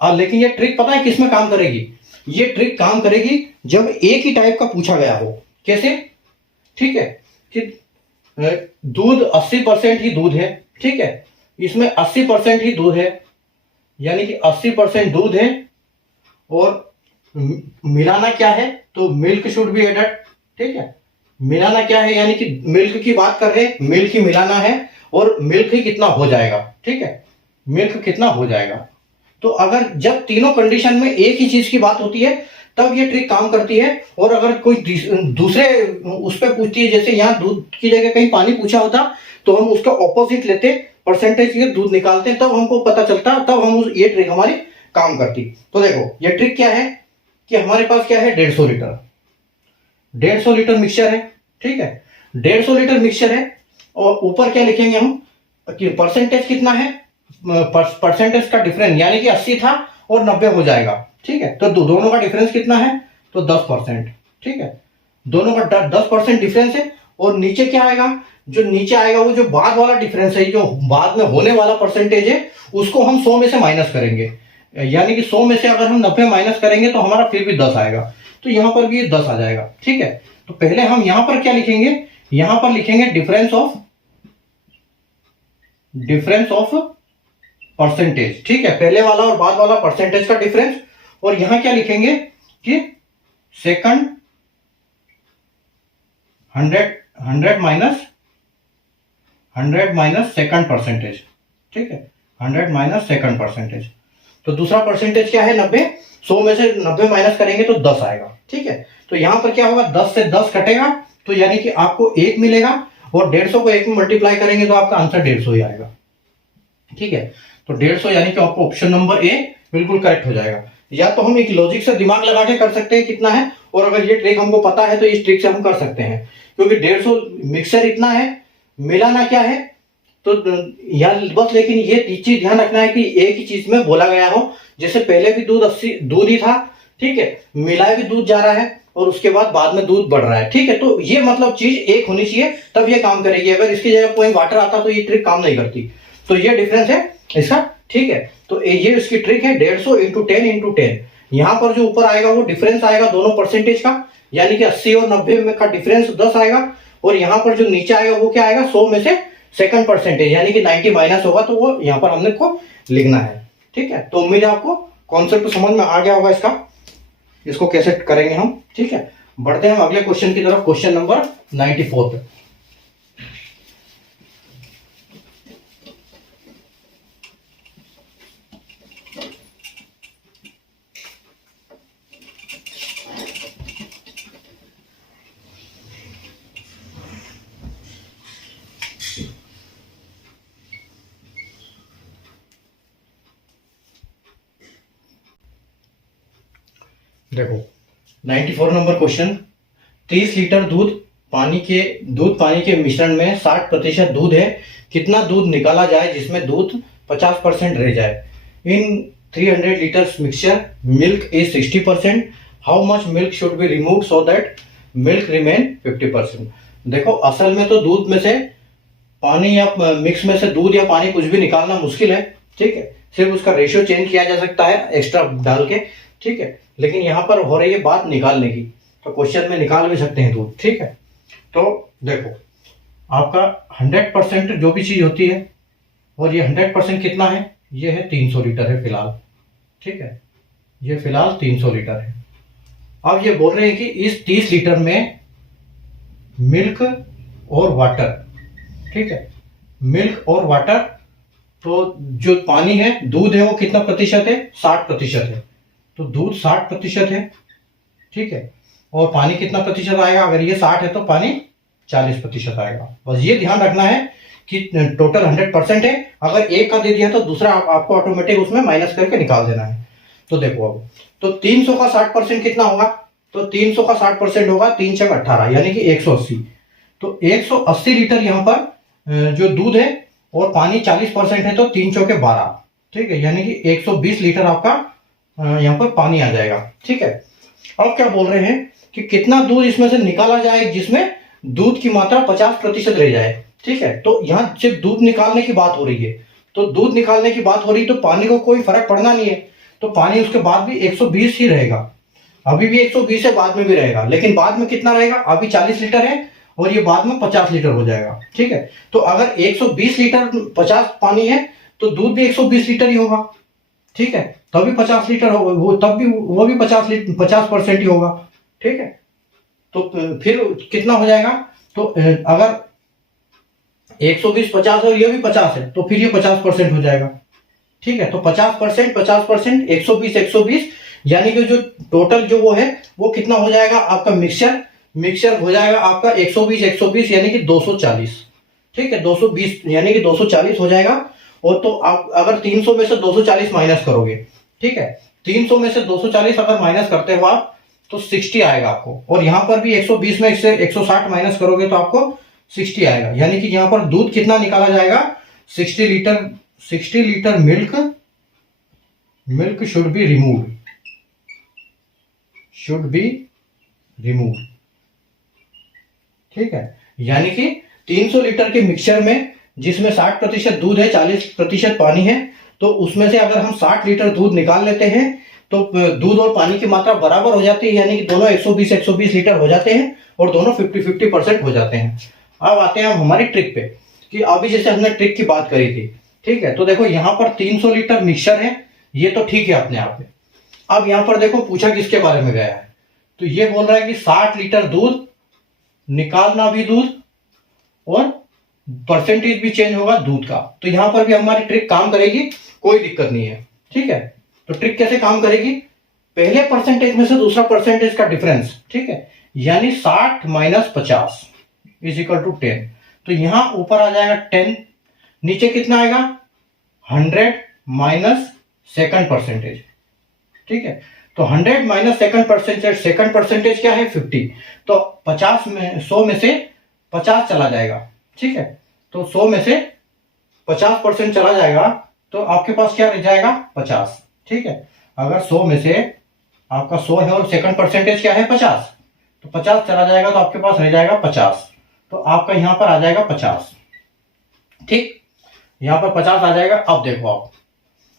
लेकिन ये ट्रिक पता है किसमें काम करेगी, ये ट्रिक काम करेगी जब एक ही टाइप का पूछा गया हो। कैसे, ठीक है, कि दूध 80% ही दूध है, ठीक है, इसमें 80% ही दूध है, यानी कि 80% दूध है, और मिलाना क्या है, तो मिल्क शुड बी एडेड, ठीक है, मिलाना क्या है, यानी कि मिल्क की बात कर रहे हैं, मिल्क ही मिलाना है और मिल्क ही कितना हो जाएगा, ठीक है, मिल्क कितना हो जाएगा। तो अगर जब तीनों कंडीशन में एक ही चीज की बात होती है तब ये ट्रिक काम करती है। और अगर कोई दूसरे उस पर पूछती है, जैसे यहाँ दूध की जगह कहीं पानी पूछा होता तो हम उसका ऑपोजिट लेते, परसेंटेज के दूध निकालते, तब हमको पता चलता, तब हम ये ट्रिक हमारी काम करती। तो देखो ये ट्रिक क्या है कि हमारे पास क्या है, 150 लीटर, 150 लीटर मिक्सचर है, ठीक है, 150 लीटर मिक्सचर है। और ऊपर क्या लिखेंगे हम कि परसेंटेज कितना है, परसेंटेज का डिफरेंस, यानी कि 80 था और 90 हो जाएगा, ठीक है। तो दोनों का डिफरेंस कितना है, तो 10%, ठीक है, दोनों का 10% डिफरेंस है। और नीचे क्या आएगा, जो नीचे आएगा वो जो बाद वाला डिफरेंस है, जो बाद में होने वाला परसेंटेज है, उसको हम 100 में से माइनस करेंगे, यानी कि 100 में से अगर हम 90 माइनस करेंगे तो हमारा फिर भी 10 आएगा, तो यहां पर भी 10 आ जाएगा, ठीक है। तो पहले हम यहां पर क्या लिखेंगे, यहां पर लिखेंगे डिफरेंस ऑफ परसेंटेज, ठीक है, पहले वाला और बाद वाला परसेंटेज का डिफरेंस। और यहां क्या लिखेंगे कि सेकंड 100 माइनस सेकंड परसेंटेज, ठीक है, 100 माइनस सेकंड परसेंटेज। तो दूसरा परसेंटेज क्या है, 90, 100 में से 90 माइनस करेंगे तो 10 आएगा, ठीक है। तो यहां पर क्या होगा, 10 से 10 कटेगा तो यानी कि आपको 1 मिलेगा, और 150 को 1 में मल्टीप्लाई करेंगे तो आपका आंसर 150 ही आएगा, ठीक है। तो 150 यानी कि आपको ऑप्शन नंबर ए बिल्कुल करेक्ट हो जाएगा। या तो हम एक लॉजिक से दिमाग लगा के कर सकते हैं कितना है, और अगर ये ट्रिक हमको पता है तो इस ट्रिक से हम कर सकते हैं, क्योंकि 150 मिक्सर इतना है, मिलाना क्या है, तो यार बस लेकिन ये चीज ध्यान रखना है कि एक ही चीज में बोला गया हो। जैसे पहले भी दूध 80 दूध ही था, ठीक है, मिलाया भी दूध जा रहा है और उसके बाद में दूध बढ़ रहा है, ठीक है। तो ये मतलब चीज एक होनी चाहिए तब ये काम करेगी, अगर इसकी जगह कोई वाटर आता तो ये ट्रिक काम नहीं करती। तो ये डिफरेंस है इसका, ठीक है। तो ये इसकी ट्रिक है 150 इंटू 10 इंटू 10। यहां पर जो ऊपर आएगा वो डिफरेंस आएगा दोनों परसेंटेज का, यानी कि 80 और 90 में का डिफरेंस 10 आएगा। और यहां पर जो नीचे आएगा वो क्या आएगा, 100 में से सेकंड परसेंटेज, यानी कि 90 माइनस होगा, तो वो यहां पर हमने को लिखना है, ठीक है। तो उम्मीद है आपको कॉन्सेप्ट समझ में आ गया होगा इसका, इसको कैसे करेंगे हम, ठीक है। बढ़ते हैं हम अगले क्वेश्चन की तरफ, क्वेश्चन नंबर 94 पे। देखो 94 नंबर क्वेश्चन, 30 लीटर पानी के मिश्रण में 60% दूध है, कितना दूध निकाला जाए जिसमें दूध 50% रह जाए। इन 300 litre mixture milk is 60%, how much milk should be remove so that milk remain 50%। देखो असल में तो दूध में से पानी या मिक्स में से दूध या पानी कुछ भी निकालना मुश्किल है, ठीक है, सिर्फ उसका रेशियो चेंज किया जा सकता है एक्स्ट्रा डाल के, ठीक है। लेकिन यहां पर हो रही है बात निकालने की, तो क्वेश्चन में निकाल भी सकते हैं दूध, ठीक है। तो देखो आपका 100% जो भी चीज होती है, और ये 100% कितना है, ये है 300 लीटर है फिलहाल, ठीक है, ये फिलहाल 300 लीटर है। अब ये बोल रहे हैं कि इस 30 लीटर में मिल्क और वाटर, ठीक है, मिल्क और वाटर, तो जो पानी है दूध है वो कितना प्रतिशत है, 60% है, तो दूध 60% है, ठीक है। और पानी कितना प्रतिशत आएगा, अगर ये 60 है तो पानी 40% आएगा। बस ये ध्यान रखना है कि टोटल 100% है, अगर एक का दे दिया तो दूसरा आपको ऑटोमेटिक उसमें माइनस करके निकाल देना है। तो देखो अब तो 300 का 60% कितना होगा, तो 300 का 60% होगा 3 छक 18, यानी कि 180। तो 180 लीटर यहाँ पर जो दूध है और पानी 40% है, तो 3 चौके 12, ठीक है, यानी कि 120 लीटर आपका यहाँ पर पानी आ जाएगा, ठीक है। अब क्या बोल रहे हैं कि कितना दूध इसमें से निकाला जाए जिसमें दूध की मात्रा 50% रह जाए, ठीक है। तो यहाँ सिर्फ दूध निकालने की बात हो रही है, तो दूध निकालने की बात हो रही है, तो पानी को कोई फर्क पड़ना नहीं है, तो पानी उसके बाद भी 120 ही रहेगा, अभी भी 120 है, बाद में भी रहेगा, लेकिन बाद में कितना रहेगा, अभी 40 लीटर है और ये बाद में 50 लीटर हो जाएगा, ठीक है। तो अगर 120 लीटर 50 पानी है तो दूध भी 120 लीटर ही होगा, ठीक है, तभी 50 लीटर होगा वो, तब भी वो भी 50% ही होगा, ठीक है। तो फिर कितना हो जाएगा, तो अगर 120 50 है और ये भी 50 है तो फिर ये 50% हो जाएगा। ठीक है, तो 50%, 50%, 120, यानी कि जो टोटल जो वो है वो कितना हो जाएगा आपका मिक्सचर हो जाएगा आपका 120 यानी कि 240। ठीक है, 220 यानी कि 240 हो जाएगा। और तो आप अगर 300 में से 240 माइनस करोगे, ठीक है, 300 में से 240 अगर माइनस करते हो आप तो 60 आएगा आपको। और यहाँ पर भी 120 में से 160 माइनस करोगे तो आपको 60 आएगा। यानी कि यहाँ पर दूध कितना निकाला जाएगा, 60 litre milk should be remove. ठीक है, यानी कि 300 लीटर के मिक्सचर में जिसमें 60% दूध है 40% पानी है, तो उसमें से अगर हम 60 लीटर दूध निकाल लेते हैं तो दूध और पानी की मात्रा बराबर हो जाती है, यानी कि दोनों 120 लीटर हो जाते हैं और दोनों 50% हो जाते हैं। अब आते हैं हम हमारी ट्रिक पे, कि अभी जैसे हमने ट्रिक की बात करी थी। ठीक है, तो देखो यहाँ पर 300 लीटर मिक्सचर है, ये तो ठीक है अपने आप में। अब यहाँ पर देखो पूछा किसके बारे में गया है, तो ये बोल रहा है कि 60 लीटर दूध, निकालना भी दूध और परसेंटेज भी चेंज होगा दूध का। तो यहां पर भी हमारी ट्रिक काम करेगी, कोई दिक्कत नहीं है। ठीक है, तो ट्रिक कैसे काम करेगी, पहले परसेंटेज में से दूसरा परसेंटेज का डिफरेंस, ठीक है, यानी 60 माइनस 50 इज इक्वल टू 10। तो यहां ऊपर आ जाएगा 10, नीचे कितना आएगा 100 माइनस सेकंड परसेंटेज। ठीक है, तो 100 माइनस सेकंड परसेंटेज क्या है 50। तो 50 में 100 में से 50 चला जाएगा। ठीक है, तो 100 में से 50% चला जाएगा तो आपके पास क्या रह जाएगा 50। ठीक है, अगर 100 में से आपका 100 है और सेकंड परसेंटेज क्या है 50, तो 50 चला जाएगा तो आपके पास रह जाएगा 50। तो आपका यहां पर आ जाएगा 50। ठीक, यहां पर 50 आ जाएगा। अब देखो आप,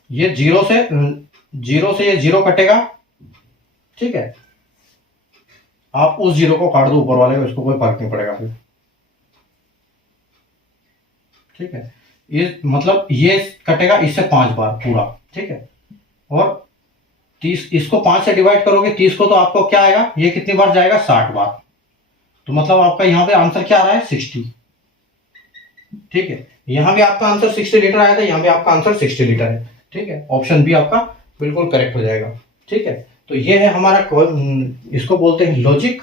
ये जीरो से ये जीरो कटेगा। ठीक है, आप उस जीरो को काट दो ऊपर वाले को, इसको कोई फर्क नहीं पड़ेगा फिर। ठीक है, ये मतलब ये कटेगा इससे 5 बार पूरा। ठीक है, और 30 इसको 5 से डिवाइड करोगे 30 को, तो आपको क्या आएगा, ये कितनी बार जाएगा 60 बार। तो मतलब आपका यहाँ पे आंसर क्या आ रहा है 60। ठीक है, यहां भी आपका आंसर 60 लीटर आया था, यहां भी आपका आंसर 60 लीटर है। ठीक है, ऑप्शन बी आपका बिल्कुल करेक्ट हो जाएगा। ठीक है, तो ये है हमारा, इसको बोलते हैं लॉजिक।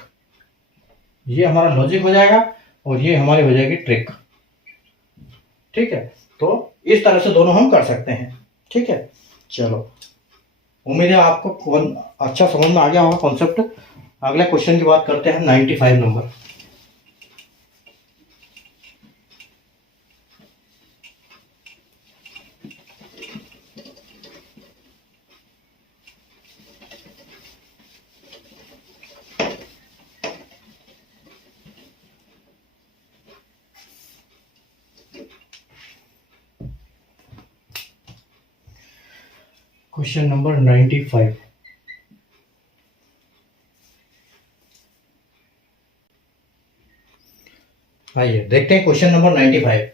ये हमारा लॉजिक हो जाएगा और ये हमारी हो जाएगी ट्रिक। ठीक है, तो इस तरह से दोनों हम कर सकते हैं। ठीक है, चलो उम्मीद है आपको अच्छा समझ में आ गया होगा कॉन्सेप्ट। अगले क्वेश्चन की बात करते हैं 95 नंबर। Question number 95। आइए देखते हैं क्वेश्चन नंबर 95।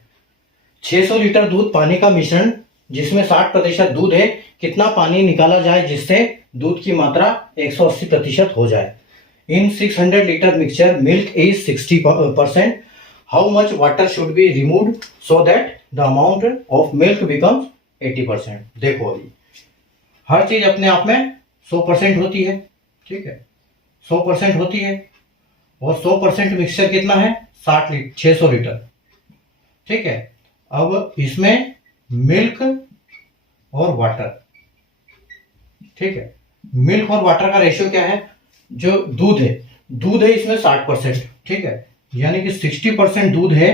600 लीटर दूध पानी का मिश्रण जिसमें 60% दूध है, कितना पानी निकाला जाए जिससे दूध की मात्रा 180% हो जाए। इन 600 litre mixture milk is 60%, how much water should be removed so that the amount of milk becomes 80%। देखो अभी हर चीज अपने आप में 100% होती है। ठीक है, 100% होती है और 100% मिक्सचर कितना है 600 लीटर। ठीक है, अब इसमें मिल्क और वाटर, ठीक है, मिल्क और वाटर का रेशियो क्या है, जो दूध है इसमें 60%। ठीक है, यानी कि 60% दूध है,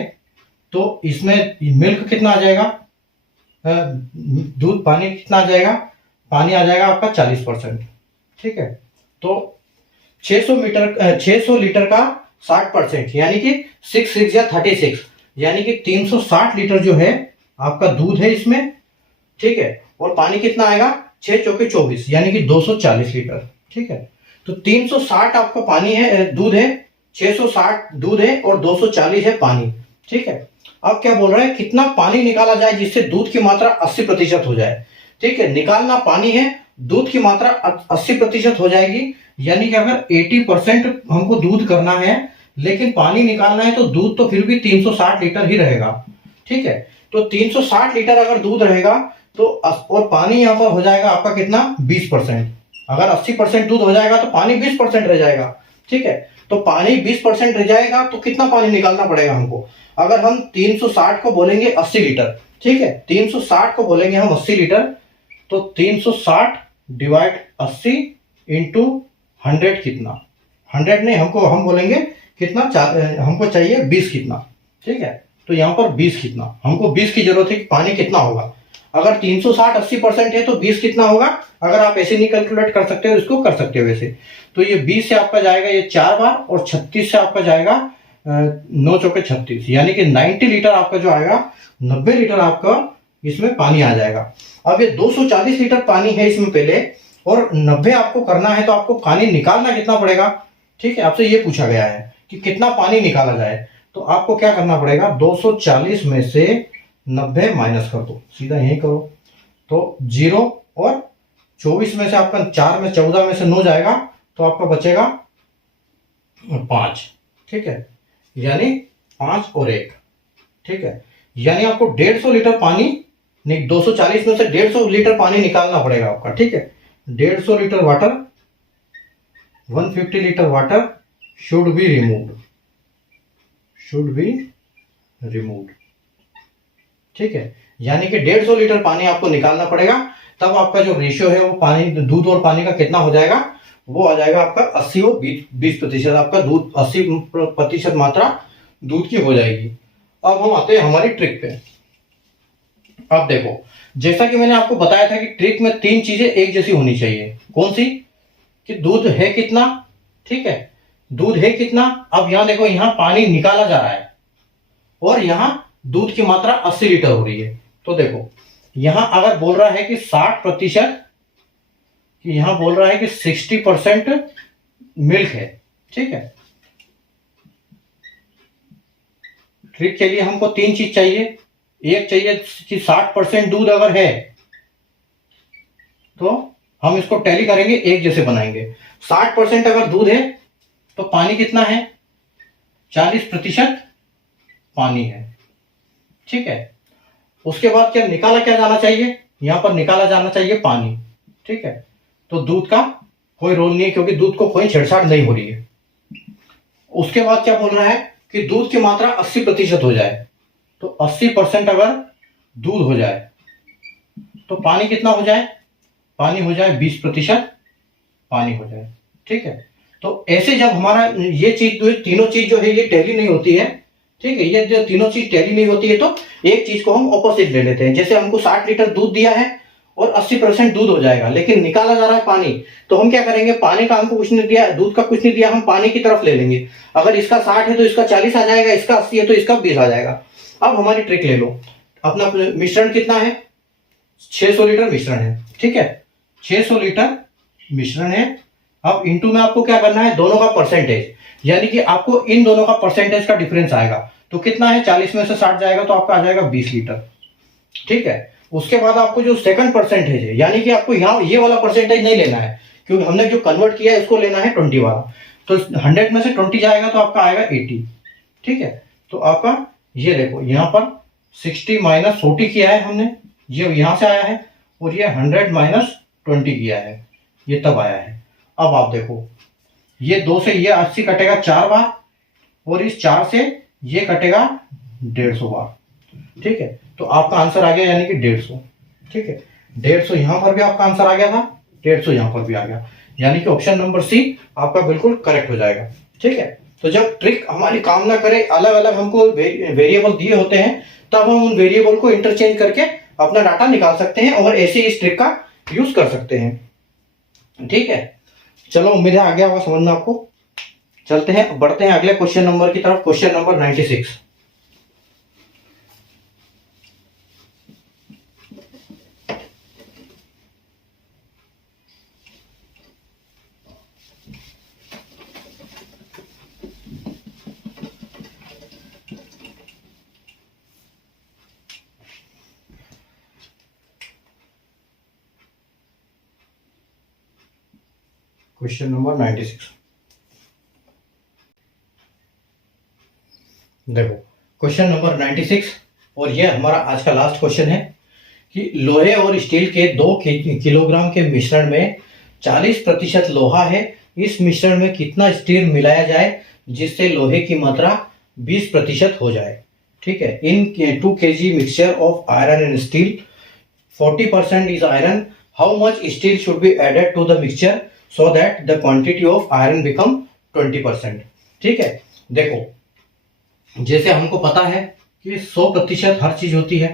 तो इसमें मिल्क कितना आ जाएगा, दूध पानी कितना आ जाएगा, पानी आ जाएगा आपका 40%। ठीक है, तो 600 लीटर का 60% यानी कि 6 या 36, यानी कि 360 लीटर जो है आपका दूध है इसमें। ठीक है, और पानी कितना आएगा 6 चौके 24 यानी कि 240 लीटर। ठीक है, तो 360 आपका पानी है, दूध है, 660 दूध है और 240 है पानी। ठीक है, अब क्या बोल रहा है, कितना पानी निकाला जाए जिससे दूध की मात्रा 80% हो जाए। ठीक है, निकालना पानी है, दूध की मात्रा 80% हो जाएगी, यानी कि अगर 80% हमको दूध करना है लेकिन पानी निकालना है तो दूध तो फिर भी 360 लीटर ही रहेगा। ठीक है, तो 360 लीटर अगर दूध रहेगा तो और पानी यहाँ पर हो जाएगा आपका कितना 20%। अगर 80% दूध हो जाएगा तो पानी 20% रह जाएगा। ठीक है, तो पानी 20% रह जाएगा तो कितना पानी निकालना पड़ेगा हमको। अगर हम 360 को बोलेंगे 80 लीटर, ठीक है, 360 को बोलेंगे हम 80 लीटर, तो 360 डिवाइड 80 इंटू 100 कितना, 100 नहीं, हम बोलेंगे कितना हमको चाहिए 20 कितना। ठीक है, तो यहाँ पर 20 कितना, हमको 20 की जरूरत है कि पानी कितना होगा। अगर 360 80% है तो 20 कितना होगा। अगर आप ऐसे नहीं कैलकुलेट कर सकते हो इसको कर सकते हो वैसे, तो ये 20 से आपका जाएगा ये 4 बार और 36 से आपका जाएगा 9 चौके 36, यानी कि 90 लीटर आपका जो आएगा, 90 लीटर आपका इसमें पानी आ जाएगा। अब ये 240 लीटर पानी है इसमें पहले, और 90 आपको करना है तो आपको पानी निकालना कितना पड़ेगा। ठीक है, आपसे ये पूछा गया है कि कितना पानी निकाला जाए, तो आपको क्या करना पड़ेगा, 240 में से 90 माइनस कर दो, सीधा यही करो, तो 0, और 24 में से आपका 4 में 14 में से 9 जाएगा तो आपका बचेगा 5। ठीक है, यानी 5 और 1। ठीक है, यानी आपको 150 लीटर पानी, नहीं 240 में से 150 लीटर पानी निकालना पड़ेगा आपका। ठीक है, 150 litre water, 150 litre water should be removed, should be removed. ठीक है, यानी कि 150 लीटर पानी आपको निकालना पड़ेगा, तब आपका जो रेशियो है वो पानी, दूध और पानी का कितना हो जाएगा, वो आ जाएगा आपका 80 और 20%। आपका दूध 80% मात्रा दूध की हो जाएगी। अब हम आते हैं हमारी ट्रिक पे। अब देखो, जैसा कि मैंने आपको बताया था कि ट्रिक में 3 चीजें एक जैसी होनी चाहिए। कौन सी, कि दूध है कितना, ठीक है, दूध है कितना। अब यहां देखो, यहां पानी निकाला जा रहा है और यहां दूध की मात्रा 80 लीटर हो रही है। तो देखो, यहां अगर बोल रहा है कि 60%, कि यहां बोल रहा है कि 60% मिल्क है। ठीक है, ट्रिक के लिए हमको 3 चीज चाहिए। एक चाहिए कि 60% दूध अगर है तो हम इसको टैली करेंगे, एक जैसे बनाएंगे। 60% अगर दूध है तो पानी कितना है, 40% पानी है। ठीक है, उसके बाद क्या निकाला क्या जाना चाहिए, यहां पर निकाला जाना चाहिए पानी। ठीक है, तो दूध का कोई रोल नहीं है क्योंकि दूध को कोई छेड़छाड़ नहीं हो रही है। उसके बाद क्या बोल रहा है कि दूध की मात्रा 80% हो जाए, तो 80% अगर दूध हो जाए तो पानी कितना हो जाए, पानी हो जाए 20% पानी हो जाए। ठीक है, तो ऐसे जब हमारा ये चीज, तीनों चीज जो है ये टैली नहीं होती है। ठीक है, ये जो तीनों चीज टैली नहीं होती है तो एक चीज को हम ऑपोजिट ले लेते हैं। जैसे हमको 60 लीटर दूध दिया है और 80% दूध हो जाएगा, लेकिन निकाला जा रहा है पानी, तो हम क्या करेंगे, पानी का हमको कुछ नहीं दिया, दूध का कुछ नहीं दिया, हम पानी की तरफ ले लेंगे। अगर इसका 60 है तो इसका 40 आ जाएगा, इसका 80 है तो इसका 20 आ जाएगा। अब हमारी ट्रिक ले लो, अपना मिश्रण कितना है, 600 लीटर मिश्रण है। ठीक है, 600 लीटर मिश्रण है। अब इंटू में आपको क्या करना है, दोनों का परसेंटेज, यानी कि आपको इन दोनों का परसेंटेज का डिफरेंस आएगा। तो कितना है, 40 में से 60 जाएगा तो आपका आ जाएगा 20 लीटर। ठीक है, उसके बाद आपको जो सेकंड परसेंटेज है, यानी कि आपको यहाँ ये वाला परसेंटेज नहीं लेना है क्योंकि हमने जो कन्वर्ट किया है इसको लेना है 20 वाला। तो 100 में से 20 जाएगा तो आपका आएगा 80। ठीक है, तो आपका ये देखो यहाँ पर 60 माइनस 40 किया है हमने, ये यहां से आया है, और ये 100 माइनस 20 किया है, ये तब आया है। अब आप देखो, ये 2 से ये 80 कटेगा 4 बार, और इस 4 से ये कटेगा 150 बार। ठीक है, तो आपका आंसर आ गया, यानी कि 150। ठीक है, 150 यहां पर भी आपका आंसर आ गया था, 150 यहां पर भी आ गया, यानी कि ऑप्शन नंबर सी आपका बिल्कुल करेक्ट हो जाएगा। ठीक है, तो जब ट्रिक हमारी काम ना करे, अलग अलग हमको वेरिएबल दिए होते हैं, तब हम उन वेरिएबल को इंटरचेंज करके अपना डाटा निकाल सकते हैं और ऐसे इस ट्रिक का यूज कर सकते हैं। ठीक है, चलो उम्मीद है आ गया होगा समझ में आपको। चलते हैं, बढ़ते हैं अगले क्वेश्चन नंबर की तरफ, क्वेश्चन नंबर 96। Question number 96। देखो क्वेश्चन नंबर 96 और ये हमारा आज का लास्ट क्वेश्चन है कि लोहे और स्टील के 2 किलोग्राम के मिश्रण में 40% लोहा है। इस मिश्रण में कितना स्टील मिलाया जाए जिससे लोहे की मात्रा 20% हो जाए। ठीक है, in 2 kg mixture of iron and steel 40% is iron, how much steel should be added to the mixture so that the quantity of iron become 20%। ठीक है, देखो जैसे हमको पता है कि 100% हर चीज होती है।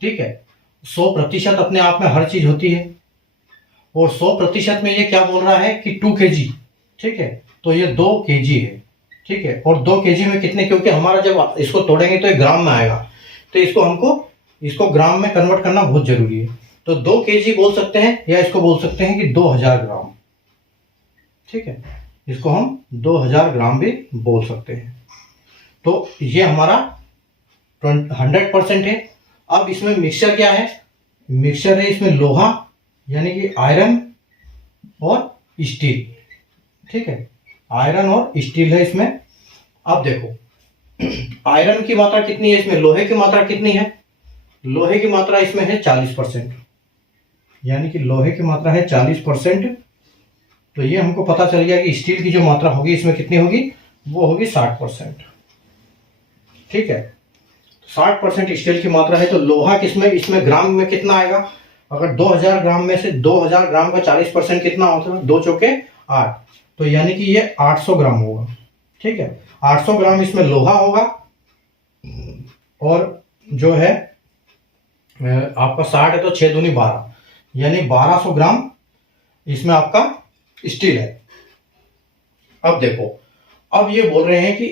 ठीक है, 100% अपने आप में हर चीज होती है और 100% में ये क्या बोल रहा है कि 2 kg। ठीक है, तो ये 2 kg है। ठीक है, और 2 kg में कितने, क्योंकि हमारा जब इसको तोड़ेंगे तो ये ग्राम में आएगा, तो इसको ग्राम में कन्वर्ट करना बहुत जरूरी है। तो 2 kg बोल सकते हैं या इसको बोल सकते हैं कि 2000 ग्राम। ठीक है, इसको हम 2000 ग्राम भी बोल सकते हैं। तो ये हमारा 100% है। अब इसमें मिक्सचर क्या है, मिक्सचर है इसमें लोहा यानी कि आयरन और स्टील। ठीक है, आयरन और स्टील है इसमें। अब देखो आयरन की मात्रा कितनी है इसमें, लोहे की मात्रा कितनी है, लोहे की मात्रा इसमें है 40%, यानी कि लोहे की मात्रा है 40%। तो ये हमको पता चल गया कि स्टील की जो मात्रा होगी इसमें कितनी होगी, वो होगी 60%। ठीक है, 60% स्टील की मात्रा है। तो लोहा किसमें, इसमें ग्राम में कितना आएगा, अगर 2000 ग्राम में से 2000 ग्राम का 40% कितना होता है, 2 चौके 8, तो यानी कि ये 800 ग्राम होगा। ठीक है, 800 ग्राम इसमें लोहा होगा और जो है आपका 60 है तो 6 दूनी 12, यानी 1200 ग्राम इसमें आपका स्टील है। अब देखो, अब ये बोल रहे हैं कि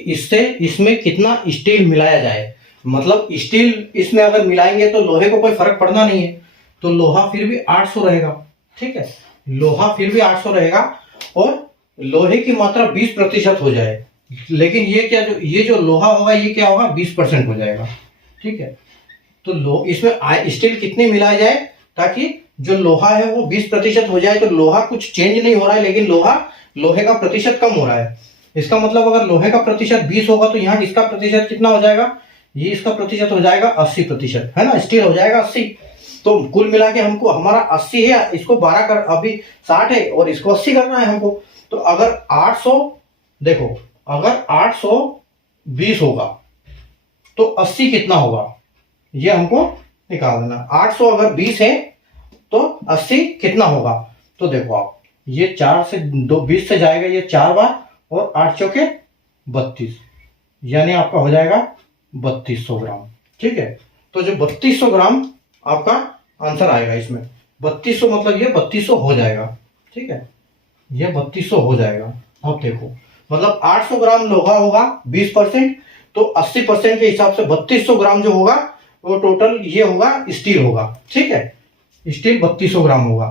इसमें कितना स्टील मिलाया जाए, मतलब स्टील इसमें अगर मिलाएंगे तो लोहे को कोई फर्क पड़ना नहीं है, तो लोहा फिर भी 800 रहेगा। ठीक है, लोहा फिर भी 800 रहेगा और लोहे की मात्रा 20% हो जाए, लेकिन ये जो लोहा होगा ये क्या होगा, 20% हो जाएगा। ठीक है, तो इसमें स्टील कितनी मिलाया जाए ताकि जो लोहा है वो 20% हो जाए। तो लोहा कुछ चेंज नहीं हो रहा है, लेकिन लोहे का प्रतिशत कम हो रहा है। इसका मतलब अगर लोहे का प्रतिशत 20 होगा तो यहाँ इसका प्रतिशत कितना हो जाएगा, ये इसका प्रतिशत हो जाएगा 80%, है ना, स्टील हो जाएगा 80। तो कुल मिला के हमको हमारा 80 है, इसको 12 कर, अभी 60 है और इसको 80 करना है हमको। तो अगर 800, देखो अगर 820 होगा तो 80 कितना होगा, ये हमको निकाल देना। 800 अगर 20 है तो 80 कितना होगा, तो देखो आप ये 4 से 20 से जाएगा ये 4 बार और 8 चौके 32, यानी आपका हो जाएगा 3200 ग्राम। ठीक है, तो जो 3200 ग्राम आपका आंसर आएगा इसमें। 3200 मतलब ये 3200 हो जाएगा। ठीक है, ये 3200 हो जाएगा। अब देखो मतलब 800 ग्राम लोहा होगा 20%, तो 80% के हिसाब से 3200 ग्राम जो होगा वो टोटल ये होगा स्टील होगा। ठीक है, स्टील 3200 ग्राम होगा।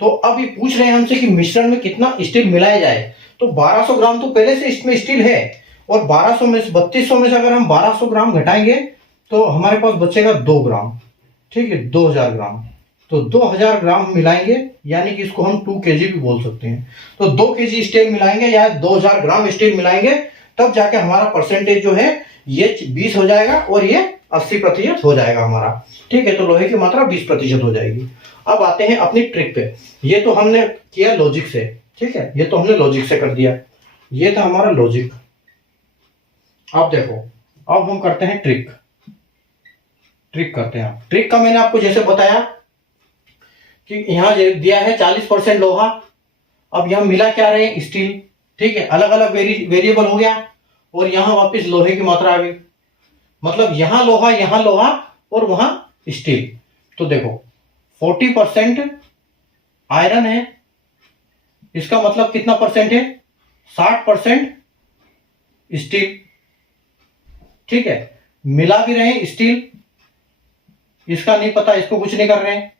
तो अब ये पूछ रहे हैं हमसे कि मिश्रण में कितना स्टील मिलाया जाए, तो 1200 ग्राम तो पहले से इसमें स्टील है और 1200 में से 3200 में से अगर हम 1200 ग्राम घटाएंगे तो हमारे पास बचेगा 2 ग्राम। ठीक है, 2000 ग्राम, तो 2000 ग्राम मिलाएंगे, यानी कि इसको हम 2 kg भी बोल सकते हैं। तो 2 kg स्टील मिलाएंगे या 2000 ग्राम स्टील मिलाएंगे, तब जाके हमारा परसेंटेज जो है ये 20 हो जाएगा और ये 80% हो जाएगा हमारा। ठीक है, तो लोहे की मात्रा 20% हो जाएगी। अब आते हैं अपनी ट्रिक पे। ये तो हमने किया लॉजिक से। ठीक है, ये तो हमने लॉजिक से कर दिया, ये था हमारा लॉजिक। अब देखो, अब हम करते हैं ट्रिक करते हैं। ट्रिक का मैंने आपको जैसे बताया कि यहाँ दिया है 40% लोहा, अब यहाँ मिला क्या रहे हैं, स्टील। ठीक है, अलग अलग वेरिएबल हो गया और यहाँ वापस लोहे की मात्रा आ गई, मतलब यहाँ लोहा और वहां स्टील। तो देखो 40% आयरन है, इसका मतलब कितना परसेंट है, 60% स्टील। ठीक है, मिला भी रहे हैं स्टील, इसका नहीं पता, इसको कुछ नहीं कर रहे हैं।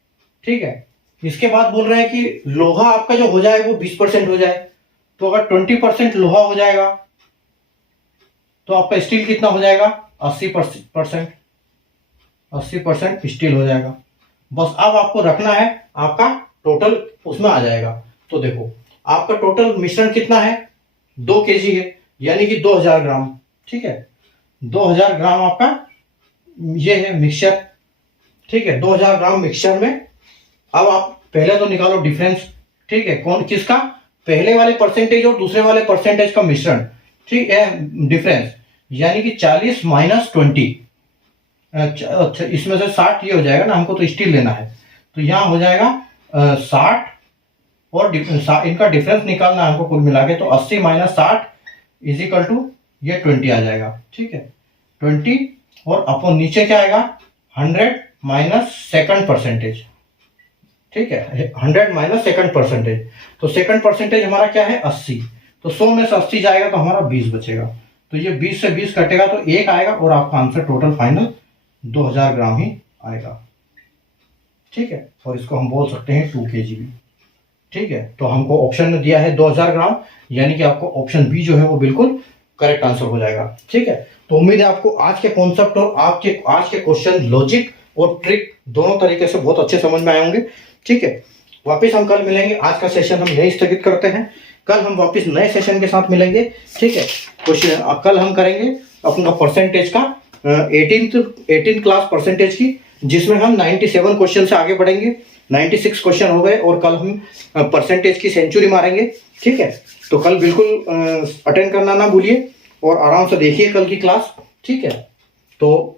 ठीक है, इसके बाद बोल रहे हैं कि लोहा आपका जो हो जाए वो 20% हो जाए। तो अगर 20% लोहा हो जाएगा तो आपका स्टील कितना हो जाएगा, 80%। 80% स्टील हो जाएगा। बस अब आपको रखना है, आपका टोटल उसमें आ जाएगा। तो देखो आपका टोटल मिश्रण कितना है, 2 kg है, यानी कि 2000 ग्राम। ठीक है, 2000 ग्राम आपका ये है मिक्सचर। ठीक है, 2000 ग्राम मिक्सचर में अब आप पहले तो निकालो डिफरेंस। ठीक है, कौन किसका, पहले वाले परसेंटेज और दूसरे वाले परसेंटेज का मिश्रण। ठीक है, डिफरेंस यानी कि 40 - 20। अच्छा, इसमें से 60 ये हो जाएगा ना, हमको तो स्टील लेना है, तो यहाँ हो जाएगा 60 और इनका डिफरेंस निकालना है हमको कुल मिला के, तो 80 - 60 = ये 20 आ जाएगा। ठीक है, 20 और अपन नीचे क्या आएगा, 100 - सेकंड परसेंटेज। ठीक है, 100 - सेकंड परसेंटेज, तो सेकंड परसेंटेज हमारा क्या है, 80। तो 100 में से 80 जाएगा तो हमारा 20 बचेगा, तो ये 20 से 20 कटेगा तो 1 आएगा और आपका आंसर टोटल फाइनल 2000 ग्राम ही आएगा। ठीक है, और इसको हम बोल सकते हैं 2 kg भी। ठीक है, तो हमको ऑप्शन में दिया है 2000 ग्राम, यानी कि आपको ऑप्शन बी जो है वो बिल्कुल करेक्ट आंसर हो जाएगा। ठीक है, तो उम्मीद है आपको आज के कॉन्सेप्ट और आपके आज के क्वेश्चन लॉजिक और ट्रिक दोनों तरीके से बहुत अच्छे समझ में आए होंगे। ठीक है, वापस हम कल मिलेंगे। आज का सेशन हम यही स्थगित करते हैं, कल हम वापस नए सेशन के साथ मिलेंगे। ठीक है, क्वेश्चन कल हम करेंगे अपना परसेंटेज का 18th क्लास परसेंटेज की, जिसमें हम 97 क्वेश्चन से आगे बढ़ेंगे। 96 क्वेश्चन हो गए और कल हम परसेंटेज की सेंचुरी मारेंगे। ठीक है, तो कल बिल्कुल अटेंड करना ना भूलिए और आराम से देखिए कल की क्लास। ठीक है, तो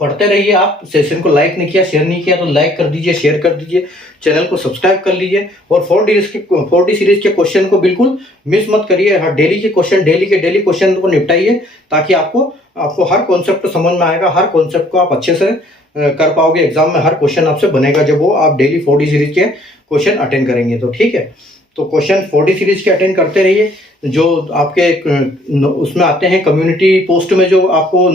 पढ़ते रहिए। आप सेशन को लाइक नहीं किया, शेयर नहीं किया तो लाइक कर दीजिए, शेयर कर दीजिए, चैनल को सब्सक्राइब कर लीजिए और 4D सीरीज के क्वेश्चन को बिल्कुल मिस मत करिए। हर डेली के डेली क्वेश्चन को निपटाइए, ताकि आपको हर कॉन्सेप्ट समझ में आएगा, हर कॉन्सेप्ट को आप अच्छे से कर पाओगे। एग्जाम में हर क्वेश्चन आपसे बनेगा जब वो आप डेली 4D सीरीज के क्वेश्चन अटेंड करेंगे तो। ठीक है, तो क्वेश्चन 4D सीरीज के अटेंड करते रहिए। जो आपके उसमें आते हैं कम्युनिटी पोस्ट में, जो आपको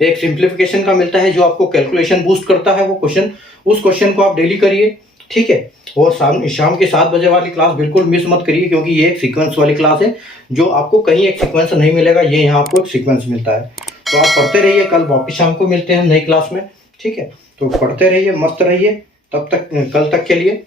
एक सिंप्लीफिकेशन का मिलता है, जो आपको कैलकुलेशन बूस्ट करता है वो क्वेश्चन, उस क्वेश्चन को आप डेली करिए। ठीक है, और शाम के 7 बजे वाली क्लास बिल्कुल मिस मत करिए, क्योंकि ये एक सीक्वेंस वाली क्लास है, जो आपको कहीं एक सीक्वेंस नहीं मिलेगा, ये यहाँ आपको एक सीक्वेंस मिलता है। तो आप पढ़ते रहिए, कल वापिस शाम को मिलते हैं नई क्लास में। ठीक है, तो पढ़ते रहिए, मस्त रहिए, तब तक कल तक के लिए